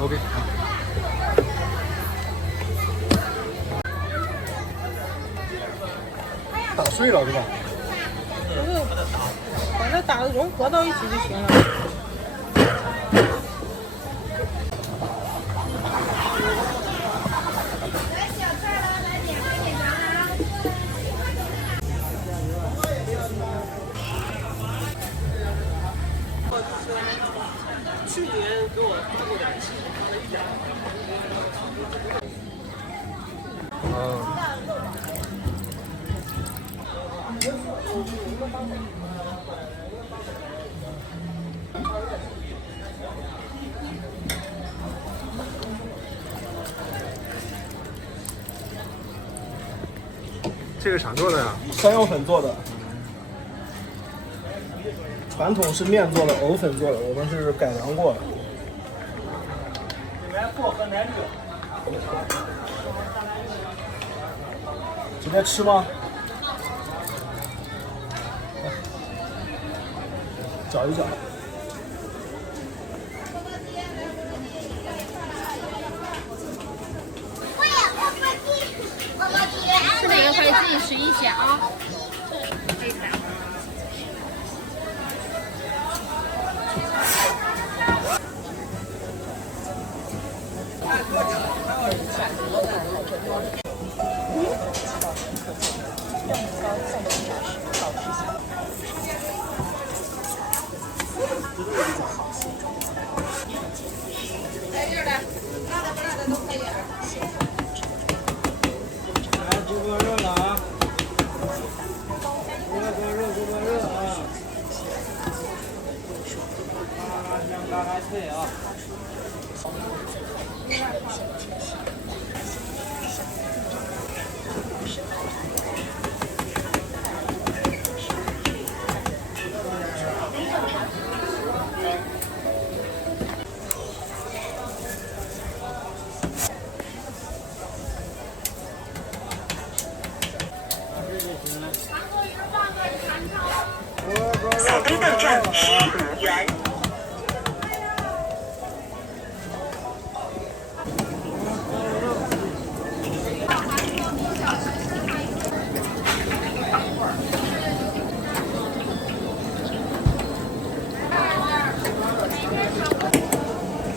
OK。打碎了是吧？把它打融合到一起就行了。去年给我做过点钱。这个啥做的呀？山药粉做的。传统是面做的，藕粉做的，我们是改良过的。里面薄荷奶绿。直接吃吗？搅一搅。吃哪个可以自己试一下啊。来这儿来，辣的不辣的都可以。来，猪锅肉了啊！猪锅肉啊！辣香辣辣脆啊！扫杯到账15元。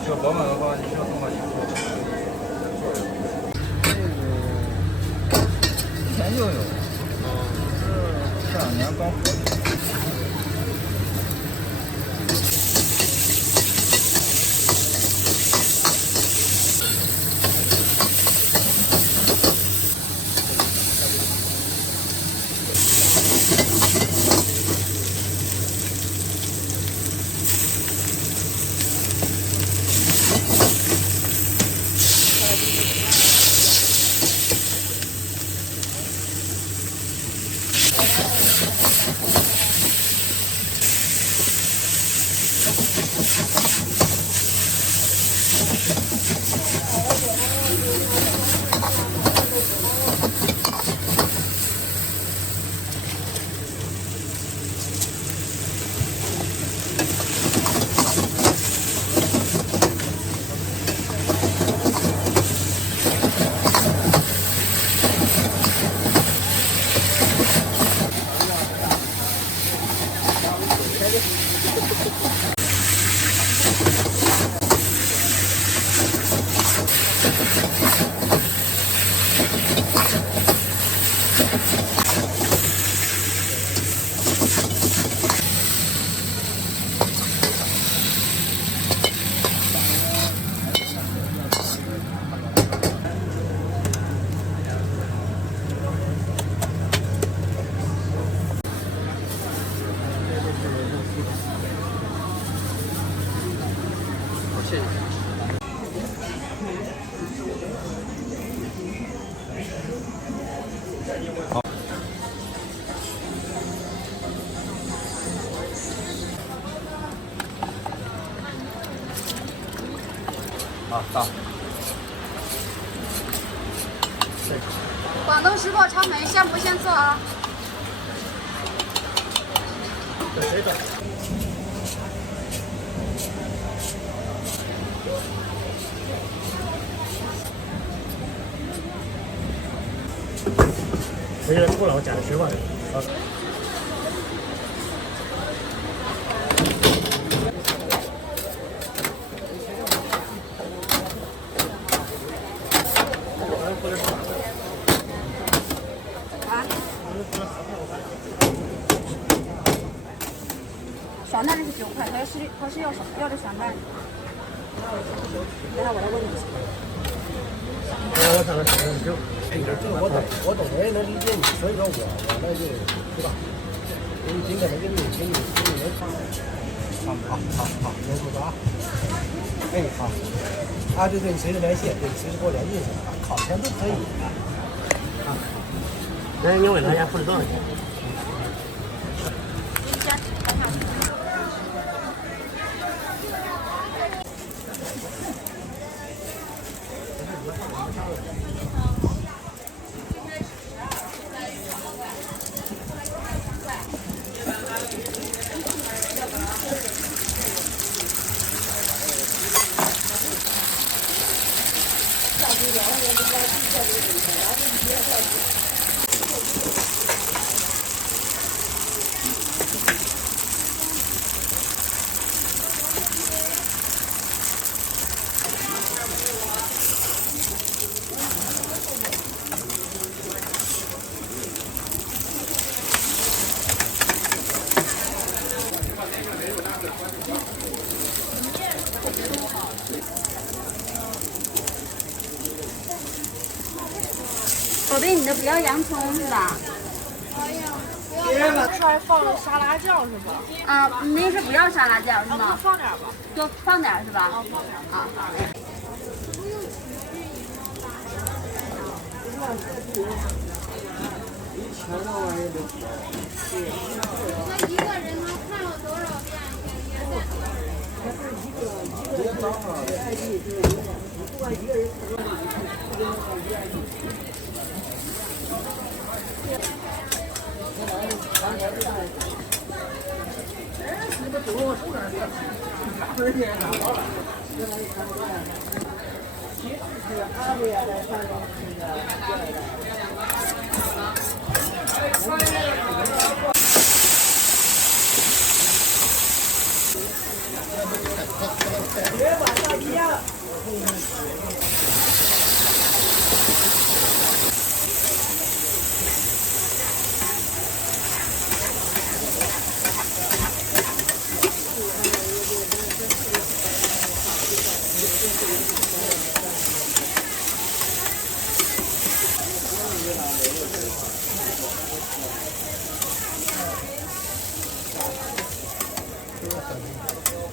要饱满的话，你需要多少钱？之前就有，是这2年刚火起来。好，到。广东石锅炒面现不现做啊？谁的？没人过来，我加的10块。好。酸奶的是9块，他是要的酸奶。等下我来问你。我上来就我懂，我也能理解你，所以说我那就是吧，我尽可能给你好，结束吧。哎，好。啊，对，你随时联系，对，随时给我联系就行了，考前都可以。啊。那你问他家付了多少钱？宝贝，你的不要洋葱是吧？这还放了沙拉酱是吧？啊，那是不要沙拉酱是吗？放点吧。多放点是吧？放点。啊。那一个人能看了多少遍？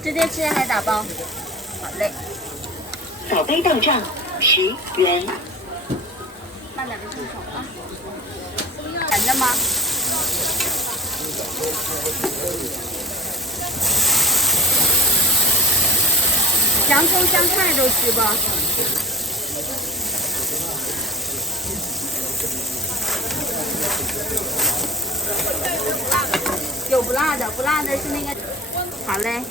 直接吃还是打包？好嘞。扫杯到账10元。慢点别伸手啊。等着吗？洋葱香菜都吃不？有不辣的，不辣的是那个。好嘞。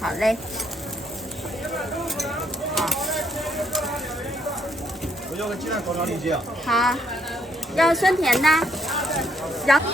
好嘞。我要个鸡蛋烤肠里脊。好，要酸甜的。然后。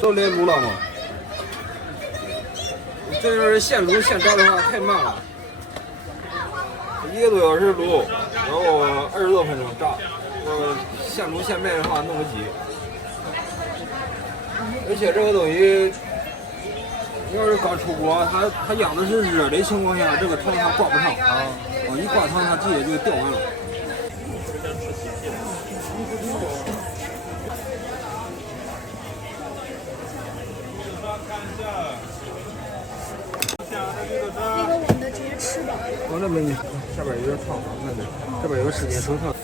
都来卤了吗？这要是现卤现炸的话太慢了，1个多小时卤，然后20多分钟炸。现煮现卖的话弄不起。而且这个东西，你要是刚出锅，它养的是热的情况下，这个汤它挂不上啊，一挂汤它直接就掉完了。那个稳的直接吃吧。我那边下边有点烫，看着这边有时间手烫。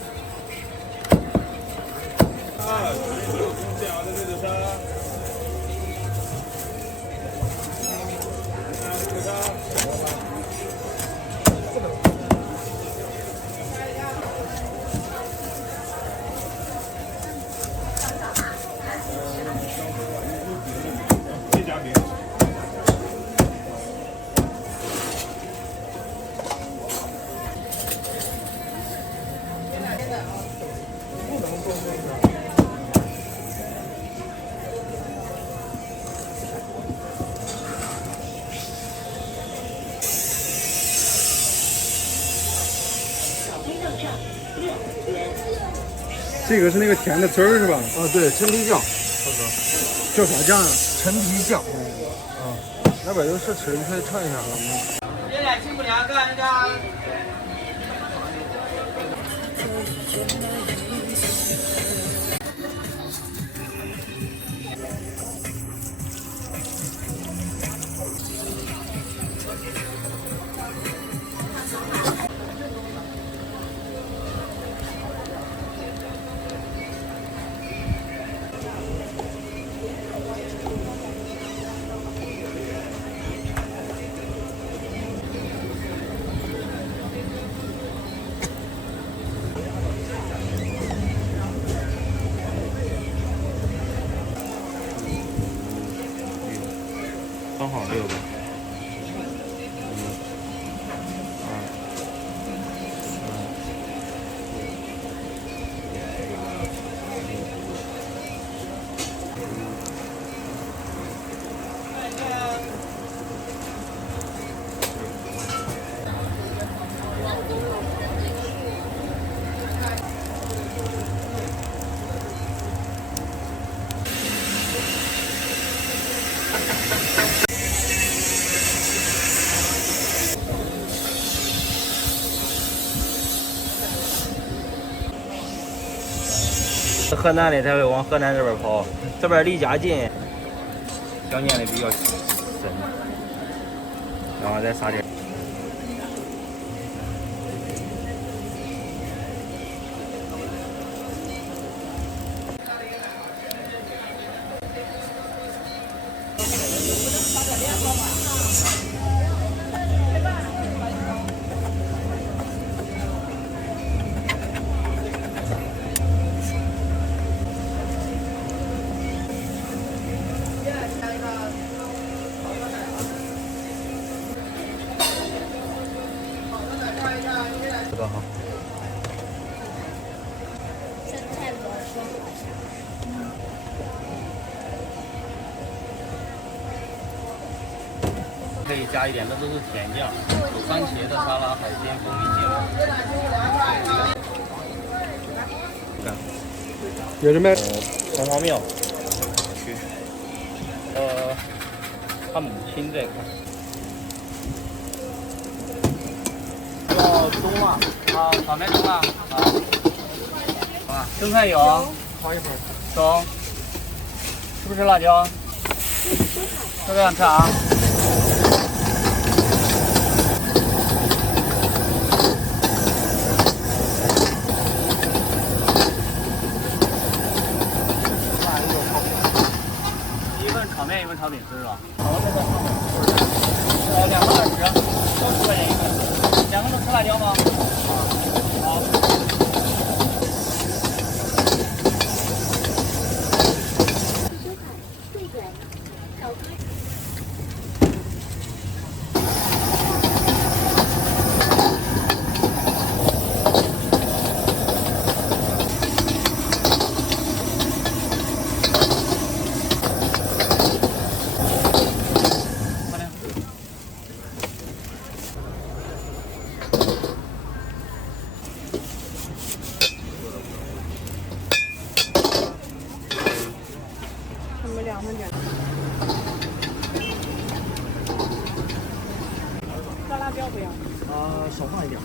这个是那个甜的汁儿是吧？啊，对，陈皮酱。叫啥酱啊？陈皮酱。啊，那边有试吃，你可以尝一下。别来进不了，干那个。刚好6个。河南的才会往河南这边跑，这边离家近，想念的比较深，然后再撒点。多好。可以加一点，这都是甜酱，有番茄的沙拉、海鲜、蜂蜜酱。有什么？黄花庙去，他母亲这块。要中吗？啊，草莓中啊，好。啊，生菜有。好一会儿。中。是不是辣椒？这个想吃啊？一份炒面，一份炒饼是吧？好了，这个2个20，都10块钱一份。2个都吃辣椒吗？好。辣椒不要？少放一点。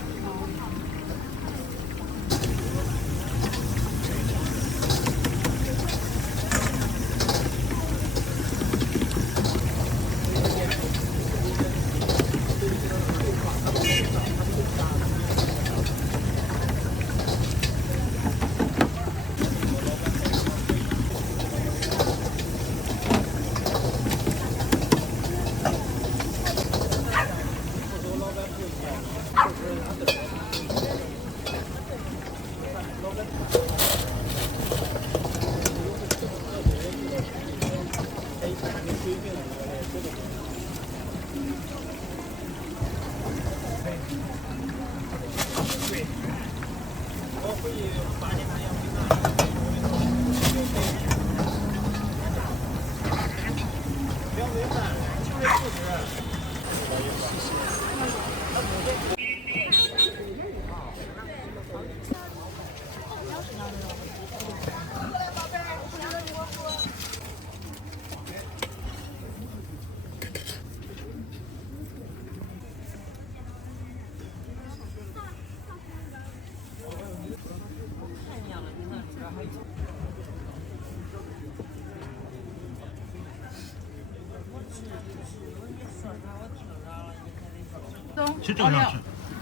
是这样吃，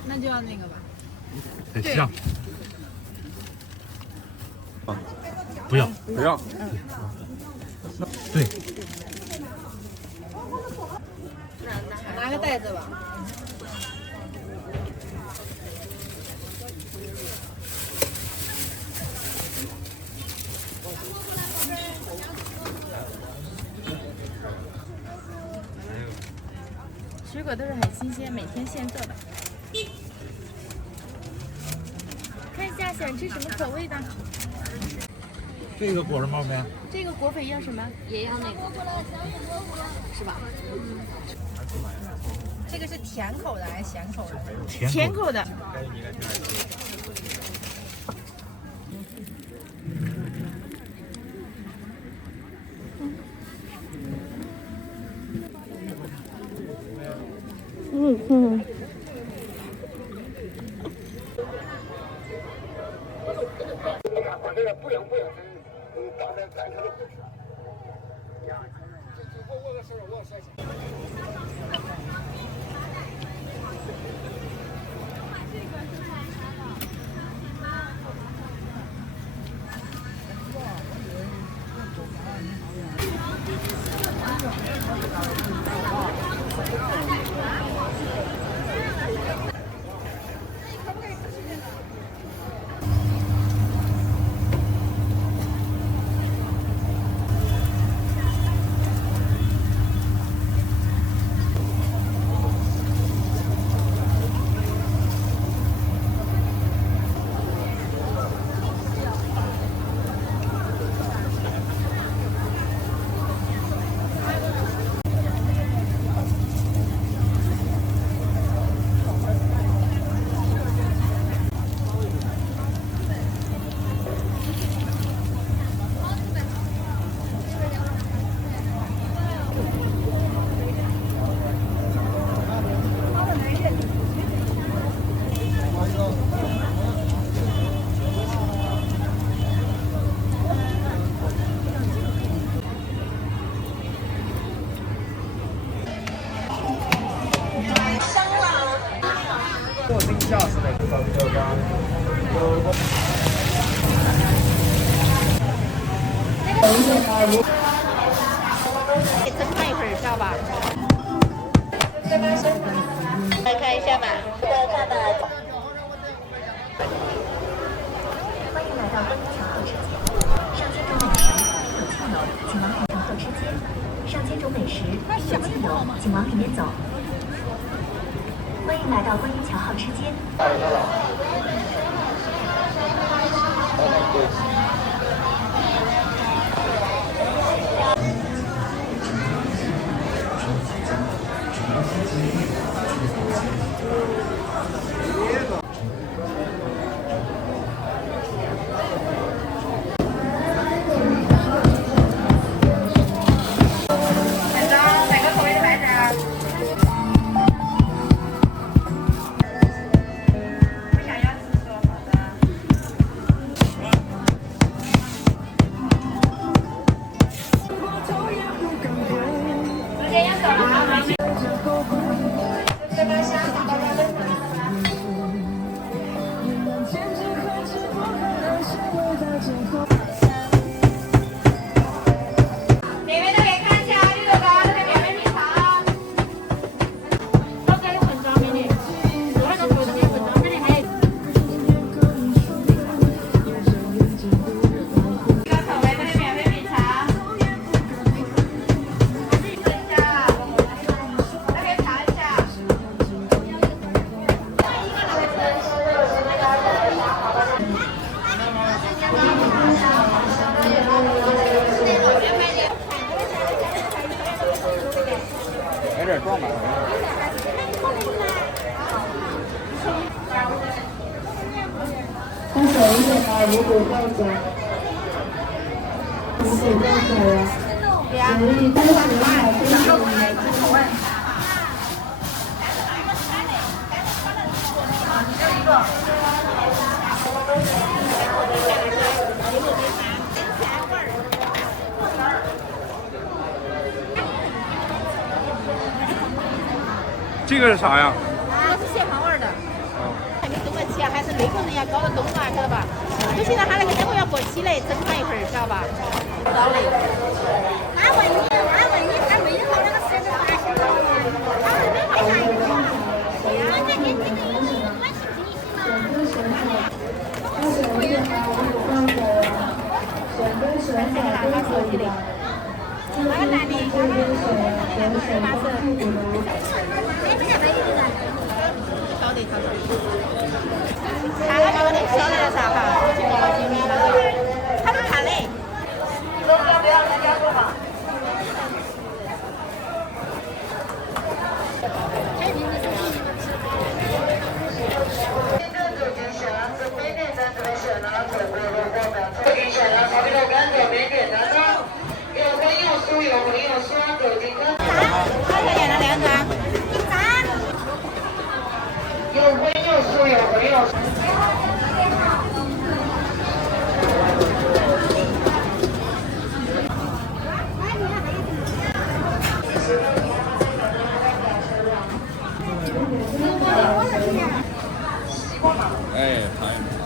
那就要那个吧。得这样。不要不要。对。拿个袋子吧。水果都是很新鲜，每天现做的。看一下想吃什么口味的？这个裹着冒没？这个果粉要什么？也要那个，是吧？这个是甜口的还是咸口的？甜口的。再看一会儿，知道吧？来看一下吧。欢迎来到观音桥候车间，上千种美食有畅游，请往海上候车间。上千种美食有畅游，请往里面走。欢迎来到观音桥候车间。哪个口味的白菜？这个是啥呀？这是蟹黄味的。还没动得起啊，还是内部人要搞得动啊，晓得吧？就现在他那个烟火要过期嘞，整上一会儿，晓得吧？到嘞。他问你，他没有那个狮子发现了吗？他是没发现的。人家跟这个有没有关系不一样嘛？他手机嘞。那个男的，他是发射。晓得他说，看了没有？你晓得了噻哈，我经理他都看嘞。哎，看一看啊。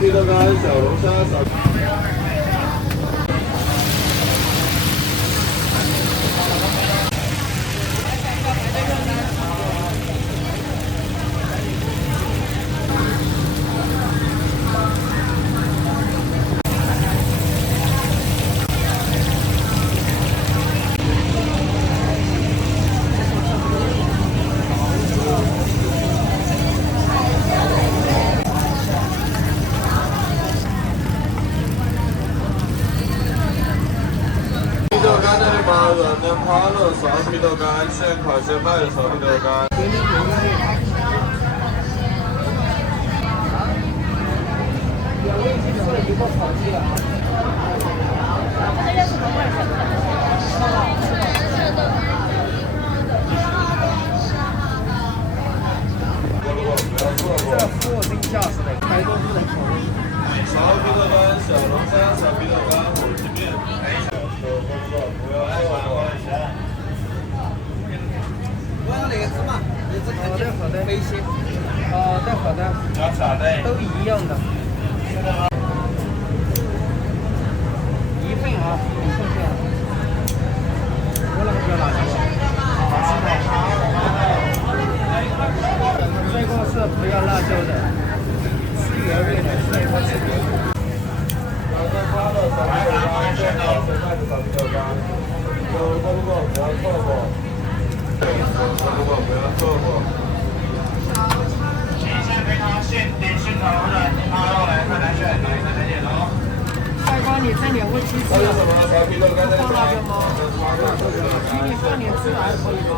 皮豆干、小龙虾、软面趴乐、烧皮豆干、现烤现卖的烧皮豆干。这服务真下是的，开多不能口味。烧皮豆干、小龙虾、烧皮豆干、火鸡面。我要那个芝麻，那只看起来好的，没些。哦，对，好的。要啥的？都一样的。一份啊，1份这样。我那个不要辣椒。这个是不要辣椒的，是原味的，所以它是。帅哥，你这点问题是放辣椒吗？给你放点孜然可以吗？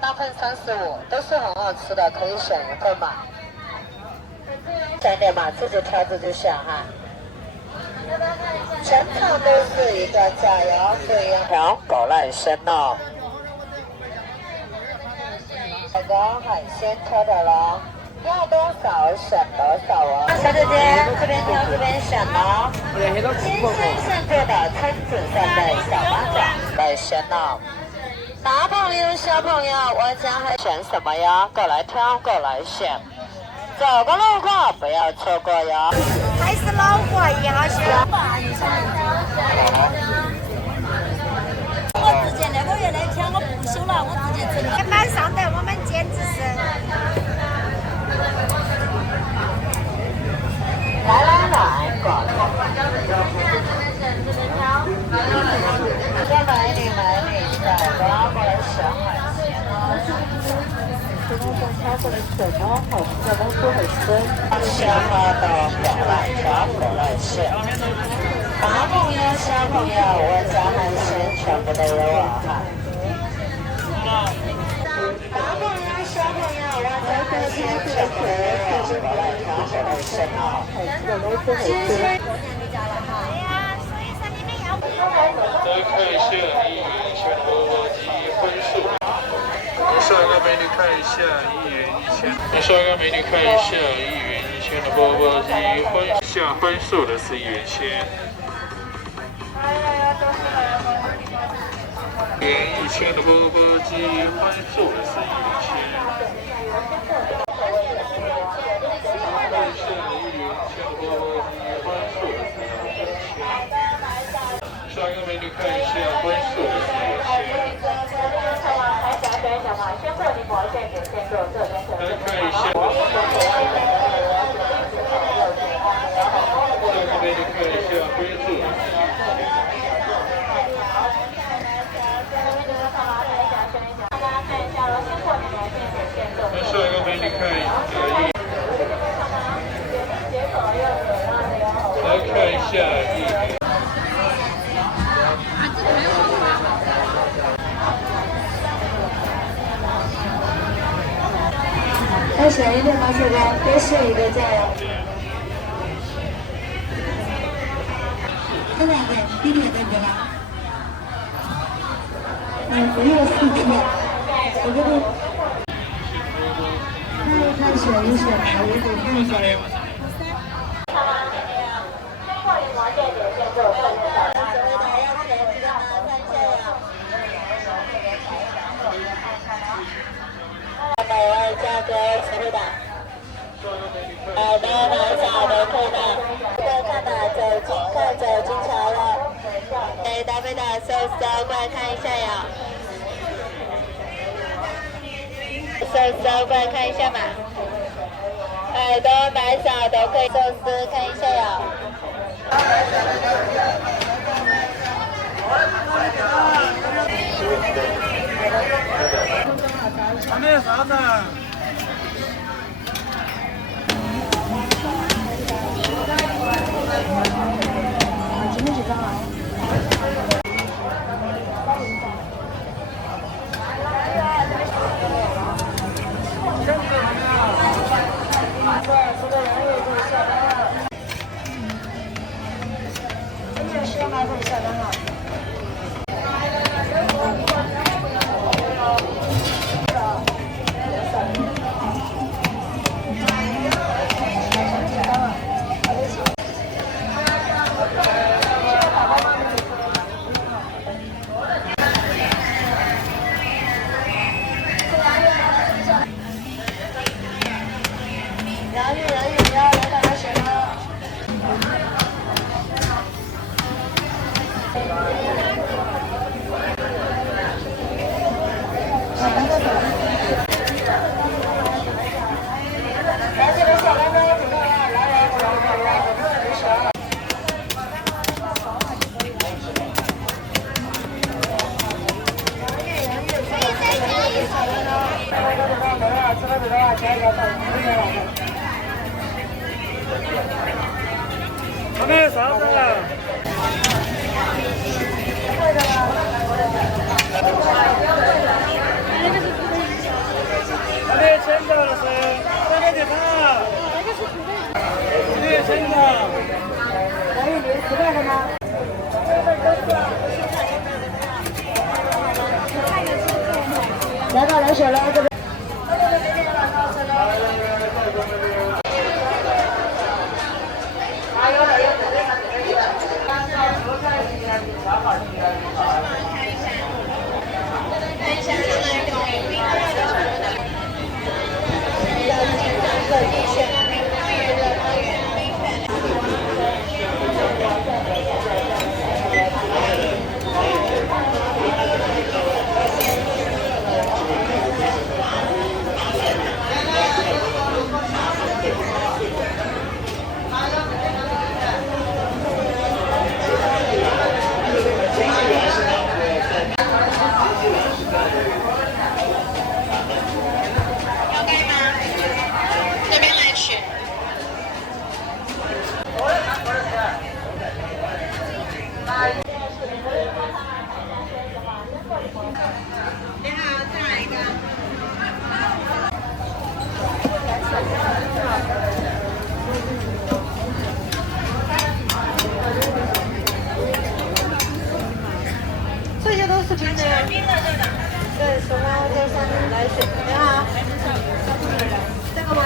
大份35都是很好吃的，可以选一份嘛。选点嘛，自己挑自己选哈。全场都是一个价哟，不一样。条狗来鲜哦。这个海鲜挑的了，要多少选多少哦。小姐姐，这边挑这边选哦。新鲜现做的村子上的小八爪，来鲜哦。大朋友、小朋友，我家还选什么呀？过来挑，过来选。走个路过，不要错过哟。还是老货1号选。我直接那个月的挑，我不修了，我直接整了。马上的，我们简直是。来，过来。再买一下，我要过来选海鲜啊。这个中超过来选啊，好吃的东西很深。鲜花的过来挑，过来选。大朋友、小朋友，我家海鲜全部都有啊哈。大朋友、小朋友，我家海鲜全部都有啊，过来挑，过来选啊。好吃的东西很深。再看一下1元1千的钵钵鸡分数。帅哥美女看一下1元1千。帅哥美女看一下1元1千的钵钵鸡分数的是1元1千。1元1千的钵钵鸡分数的是1元1千。看一下1元1千的钵钵鸡分数的是1元1千。帅哥美女看一下分数的是1元1千。来看一下。帅哥美女看一下分数的是1元1千。帅哥美女看一下来看一下再选一点吗，帅哥？多选一个酱油。这两个地铁对不啦？不用4片，我这个看选一选，我得看一下呀。价格实惠的，都拿小的可以的，这看的走金桥了，搭配的搜过来看一下呀，搜过来看一下嘛，都买小都可以寿司看一下呀。还没有啥子。今天几张啊？10号可以下单了。他们啥子？他们签到了是这个地方。这个签到。可以领10个吗？来吧，来水了，这边。这些都是冰的，对，手拉在上面来水，你好，这个吗？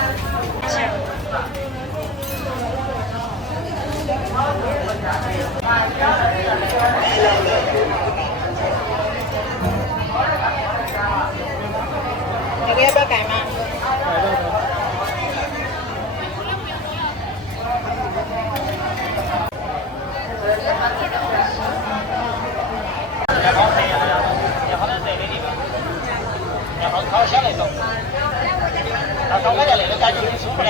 这个要不要改吗？烤箱那种，那烤开的那个感觉很舒服的。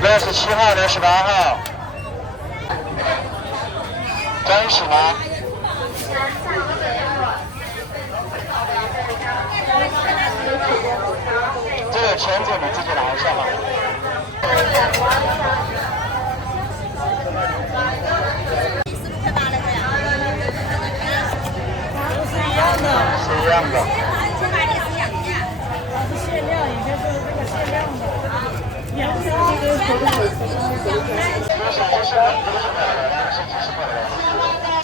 67号、68号，专属吗？这个签子你自己拿一下吧。都是一样的。是一样的。它是限量，以前是这个限量的。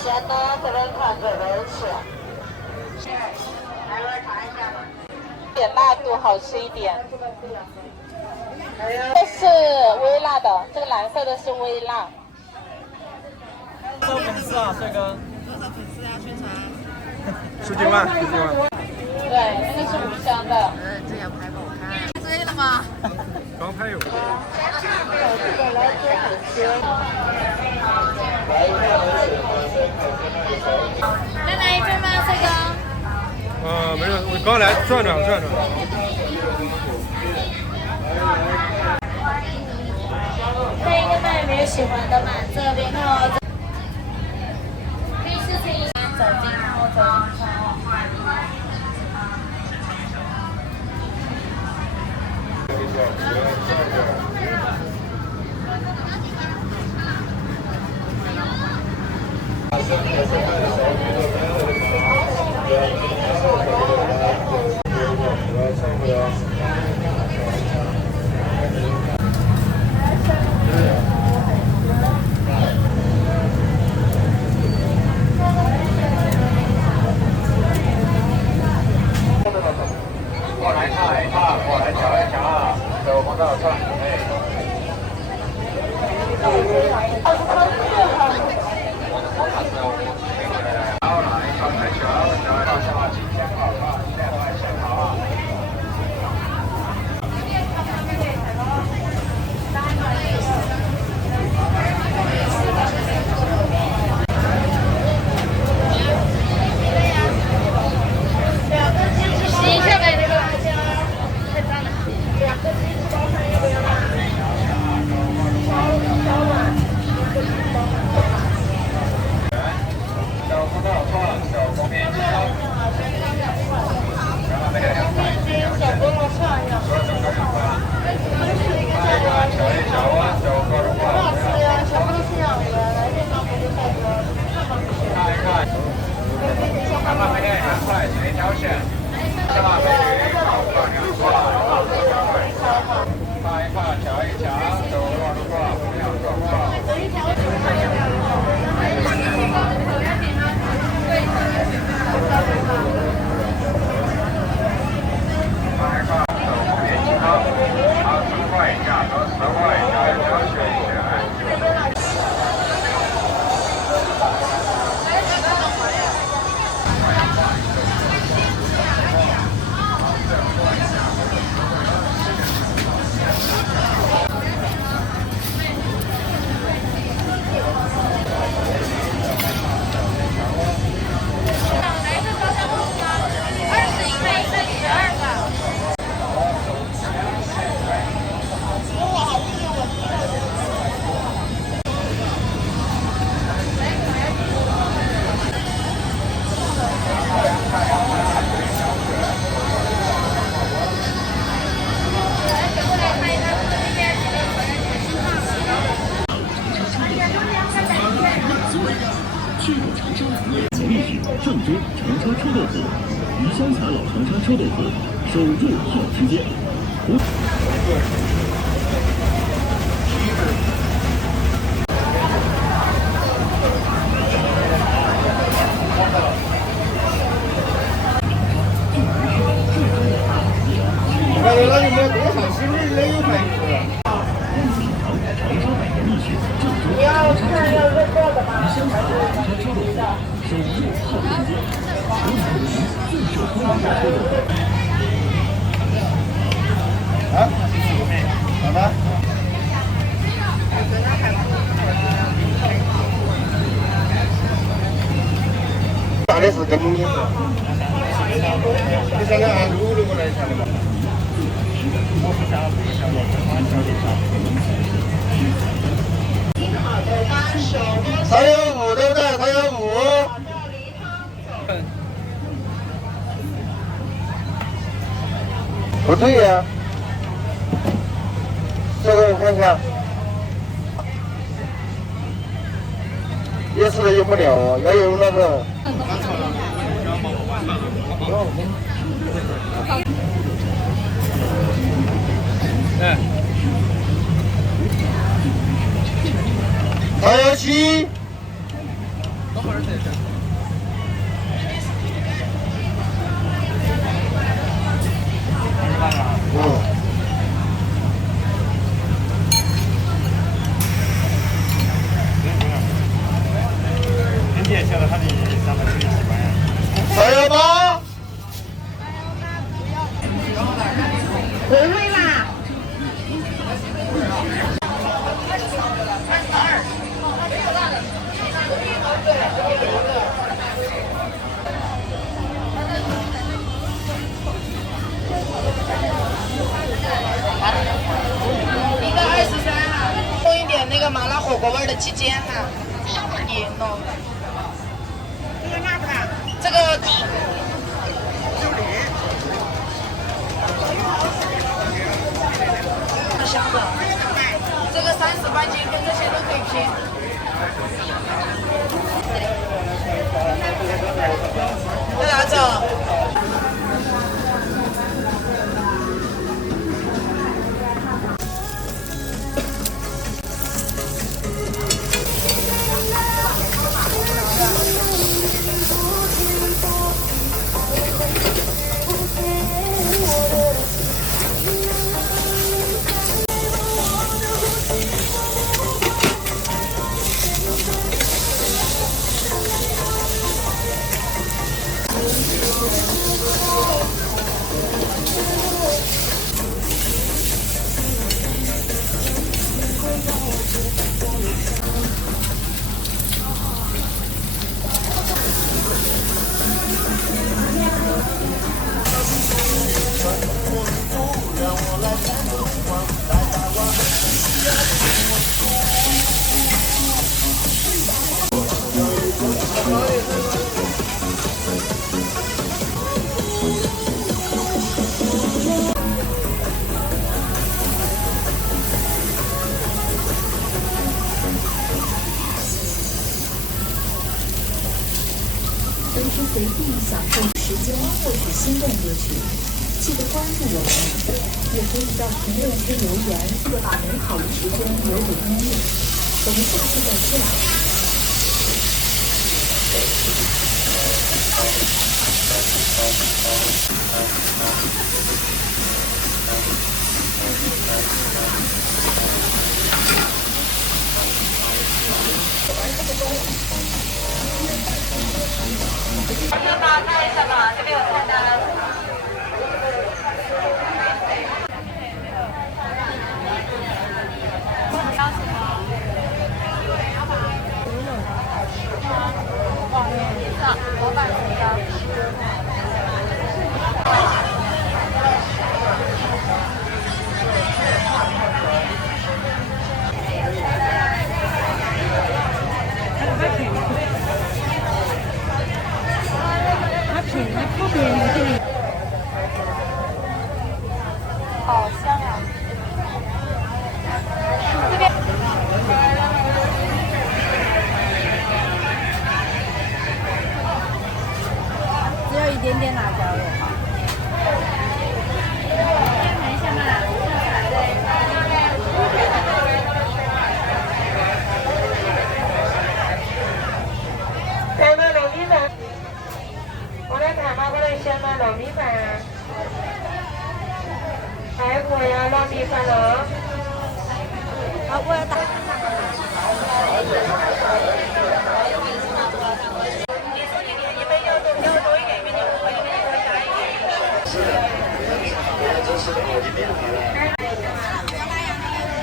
先呢，这边看这边吃。点辣度好吃一点。这是微辣的，这个蓝色的是微辣。多少粉丝啊，帅哥？多少粉丝啊，宣传？10几万，10几万。对，那个是5香的。这样拍不好看。追了吗？刚拍有。再来一份吗，帅哥？没事，我刚来转转。这一个卖有没有喜欢的嘛？这边看哦。第一次听，走进看哦，走进看哦。过来看一看，过来瞧一瞧，手摸到串哎。好来，过来瞧，瞧一瞧，新鲜好啊，现在现好啊。洗一下呗，那个太脏了。2个鸡翅包饭要不要拿？小葡萄串，小红面鸡汤，然后那个2块钱2块，多少个2块？看一看，瞧一瞧啊，小锅的话，看一看，看看美女2块，请您挑选。看看美女2块2块，看一看，瞧一瞧，手锅的话，不要说话。看一看，手红面鸡汤，20块，价格10块，加一加选一选。去过长沙从历史郑州长沙臭豆腐，鱼香茶老长沙臭豆腐，守住好时间。那有没有多少是不是也有反应？你要看要热过的吗？啊？好的。打的是跟你是，你想着按卤的过来看的嘛？他有5对不对？他有5。不对呀，这个我看看，也是有没了，要有那个。还有7。还有8。回味啦。一个23哈，弄一点那个麻辣火锅味的鸡尖哈，你弄。这个辣不辣？这个。香的。这个30块钱跟这些都可以拼。在哪找？随时随地享受时间，获取新动歌曲。记得关注我们，也可以在评论区留言，记得把美好的时间留给音乐。我们下次再见。这把看一下吧，这边有菜单。老板怎么样？好香啊！这边只有一点点辣椒油。看一下嘛。香的糯米饭，我来看嘛，我来香的糯米饭。泰国呀，糯米饭了。好，我要打。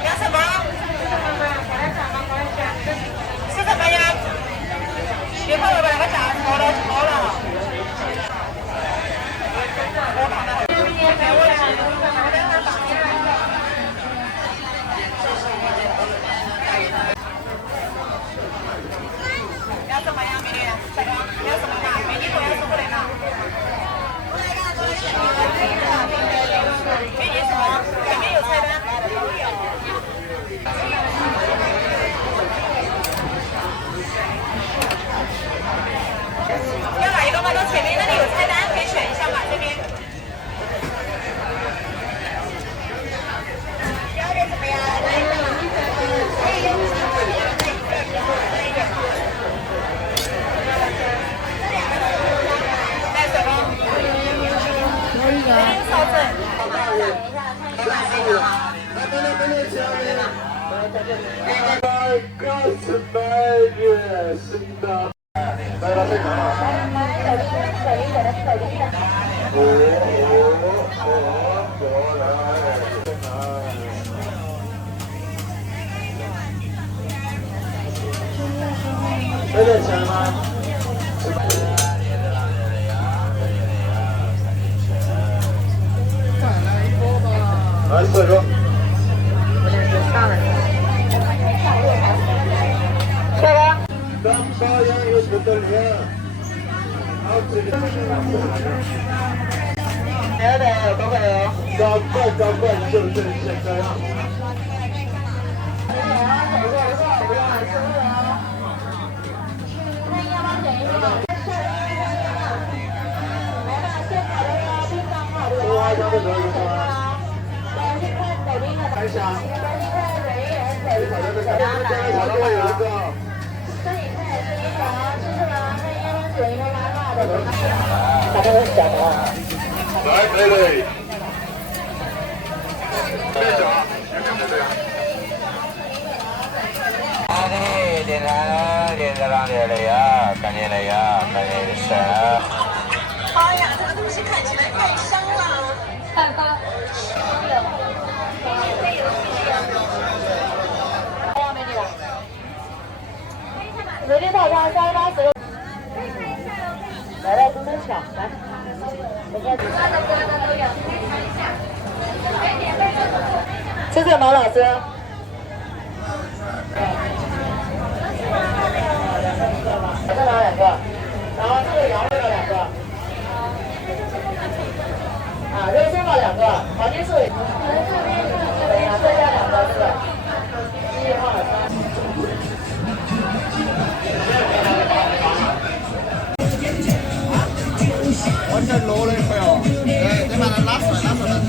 要什么？是什么呀？别怕我把那个炸炒了，炒了。我看到。要什么呀，美女？要什么嘛？美女说要什么来嘛？美女什么？前面有菜单。要哪一个嘛？到前面那里有菜单，可以选一下嘛，这边。要点什么呀？带什么？有一个。烧子。有点钱吗？来4个。下来。咱保养有不得了。好吃的。来的，宝贝哦。找怪，就是现在啊。来，美磊，队长，点燃，点着了，点了呀，赶紧来呀，赶紧闪！哎呀，这个东西看起来太香了。哈哈。美丽套餐380。来东东抢，来。谢谢马老师。再拿2个，然后这个羊肉要2个，肉松要2个，黄金素再加2个这个，1、2、3。我这揉了一会哦，得把它拉出来，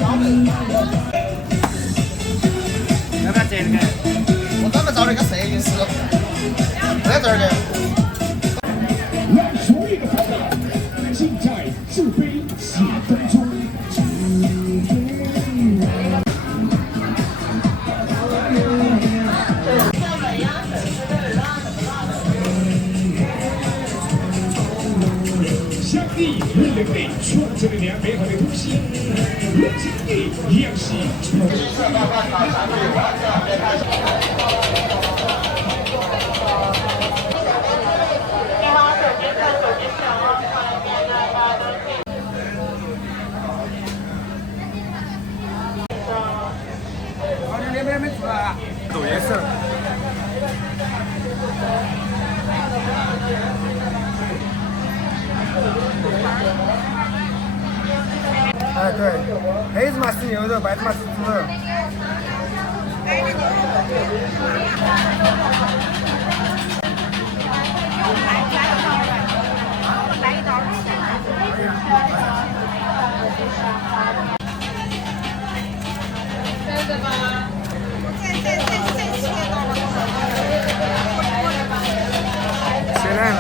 汤面。要不要这个？我专门找了一个摄影师，在这儿的。让所有的好感尽在这杯血当中。相地为人类创造了良美好的东西，人经地一样是创走颜色。哎，对，黑子嘛是牛肉，白子嘛是猪肉。来一刀。真的吗？现在呢？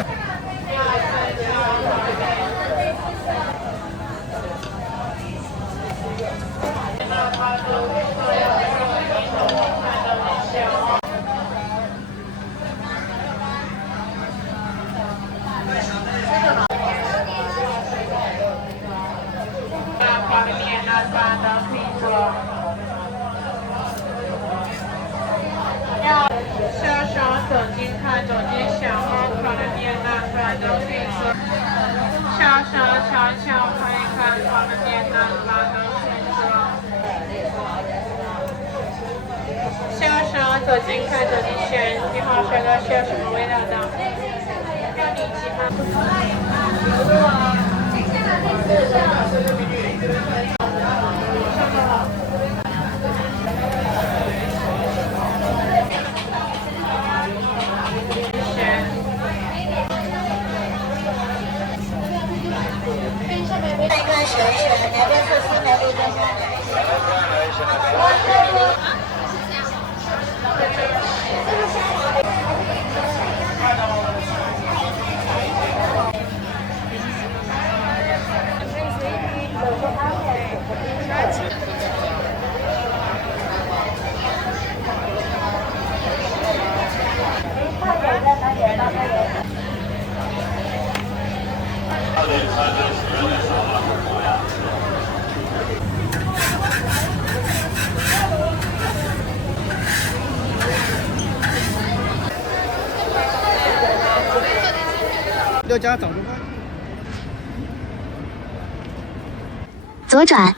下手走近看，走近想好看的面那块的配色。下手悄悄看一看，看的面那块的配色。下手走近看，走近选，你好，帅哥需要什么味道的？要你鸡吗？再看选一选，两边是4枚绿灯。要加掌中饭。左转。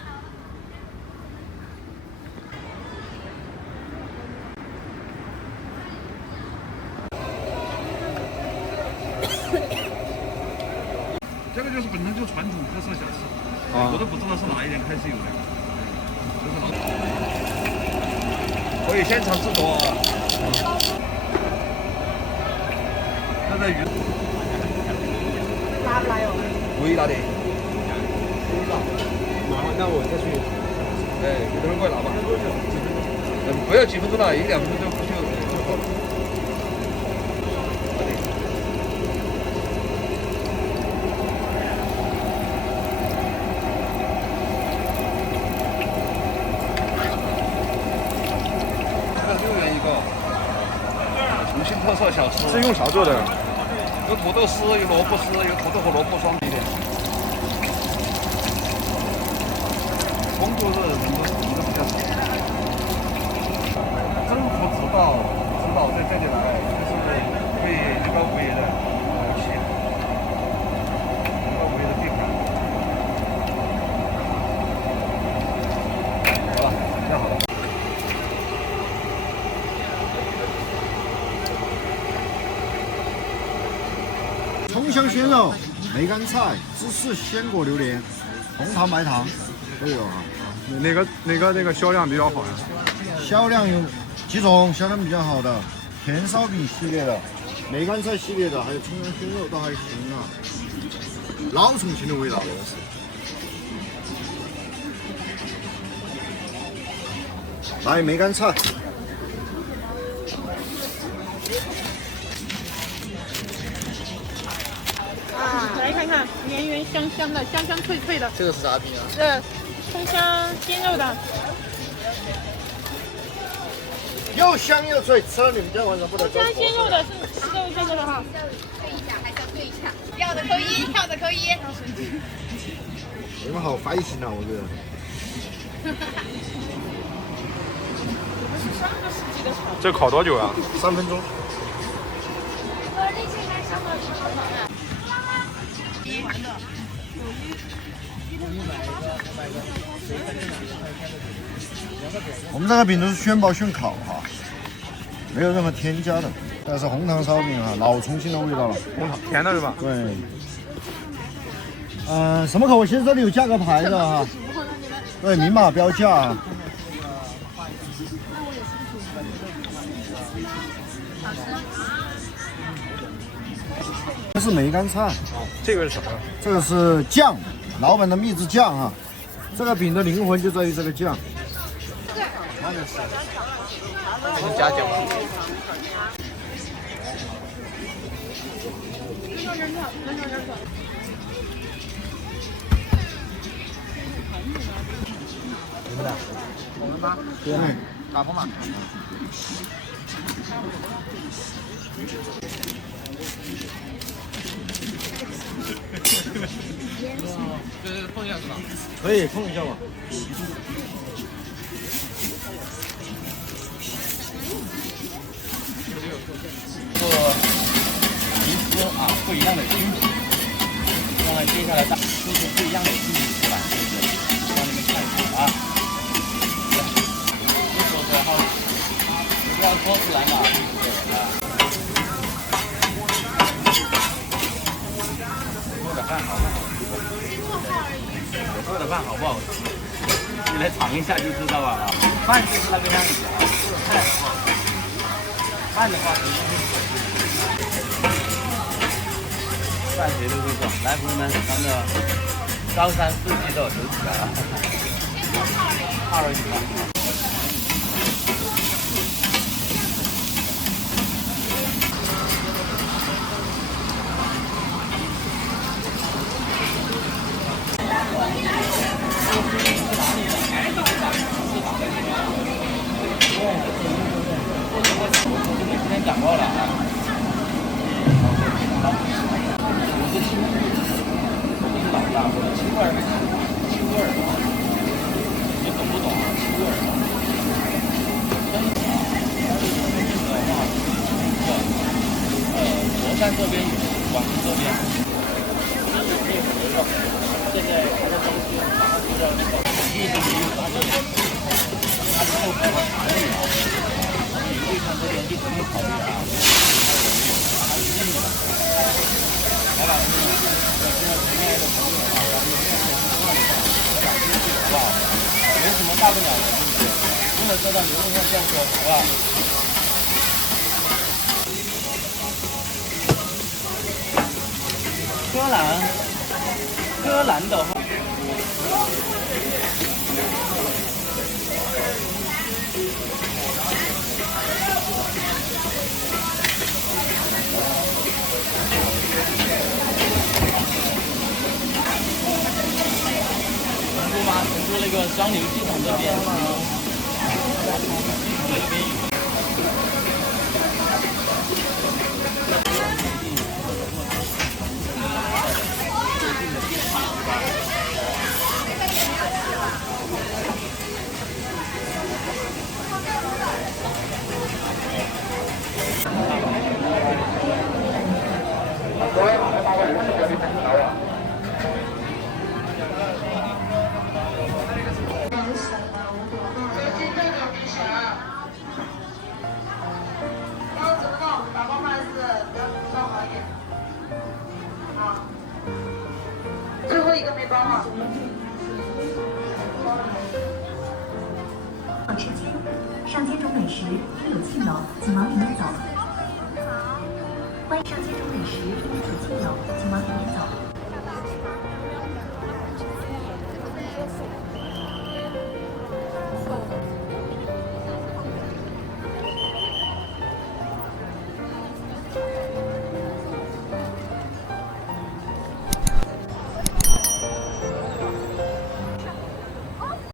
这个就是本身就传统特色小吃，我都不知道是哪一年开始有的。可以现场制作。那个鱼。拉不拉哟？微辣的。那我再去。哎，你等会儿过来拿吧。不要几分钟了，1、2分钟就好了。6元一个，重庆特色小吃。是用啥做的？有土豆丝，有萝卜丝，有土豆和萝卜双皮的。工作日人都比较少。政府指导在这里来，就是对这个物业的油漆，这个物业的地盘。好了，这样好了。葱香鲜肉、梅干菜、芝士鲜果榴莲、红糖白糖都有啊。哪个销量比较好呀？销量有几种，销量比较好的，甜烧饼系列的、梅干菜系列的，还有葱香鲜肉都还行啊。老重庆的味道了，是。来梅干菜。来看看，圆圆香香的，香香脆脆的。这个是啥饼啊？葱香鲜肉的。又香又脆，吃了你们家晚上不得。葱香鲜肉的是肉这个的哈。对一下，还是要对一下，要的扣1，要的扣1。你们好烦心啊，我觉得。这烤多久啊？3分钟。我们这个饼都是现包现烤哈，没有任何添加的。这是红糖烧饼啊，老重庆的味道了。红糖甜的是吧？对。什么口味？其实这里有价格牌的哈。对，明码标价啊。这是梅干菜。这个是什么？这个是酱，老板的秘制酱啊。这个饼的灵魂就在于这个酱。能加酱吗？你们的？我们吗？对。打风嘛。这碰一下是吧？可以碰一下嘛。做迷思啊，不一样的惊喜。那么接下来就是不一样的惊喜是吧？让你们看一下啊。然后不要说出来嘛，做的饭好不好？我做的饭好不好吃？你来尝一下就知道了啊。饭就是那个样子啊，菜好不好？饭的话，饭谁都会做。来，朋友们，咱们的高山四季豆走起来了，泡了一下。之前讲过了啊，我是清，不是老大，我是清味儿，清味儿，你懂不懂啊？清味儿。佛山这边有，广西这边没有牛肉，现在还在装修，或者那个一直没有它的豆腐和茶类啊。对方这边就不用考虑了啊，还是硬的。来吧，朋友们，现在亲爱的朋友啊，咱们现在是2点半，小心点好不好？没什么大不了的，对不对？不能做到牛肉面这样说，好不好？柯南的话。张流机场这边。最后一个没包吗？吃鸡，上街种美食，应有尽有，请往里面走。欢迎上街种美食，应有尽有，请往里面走。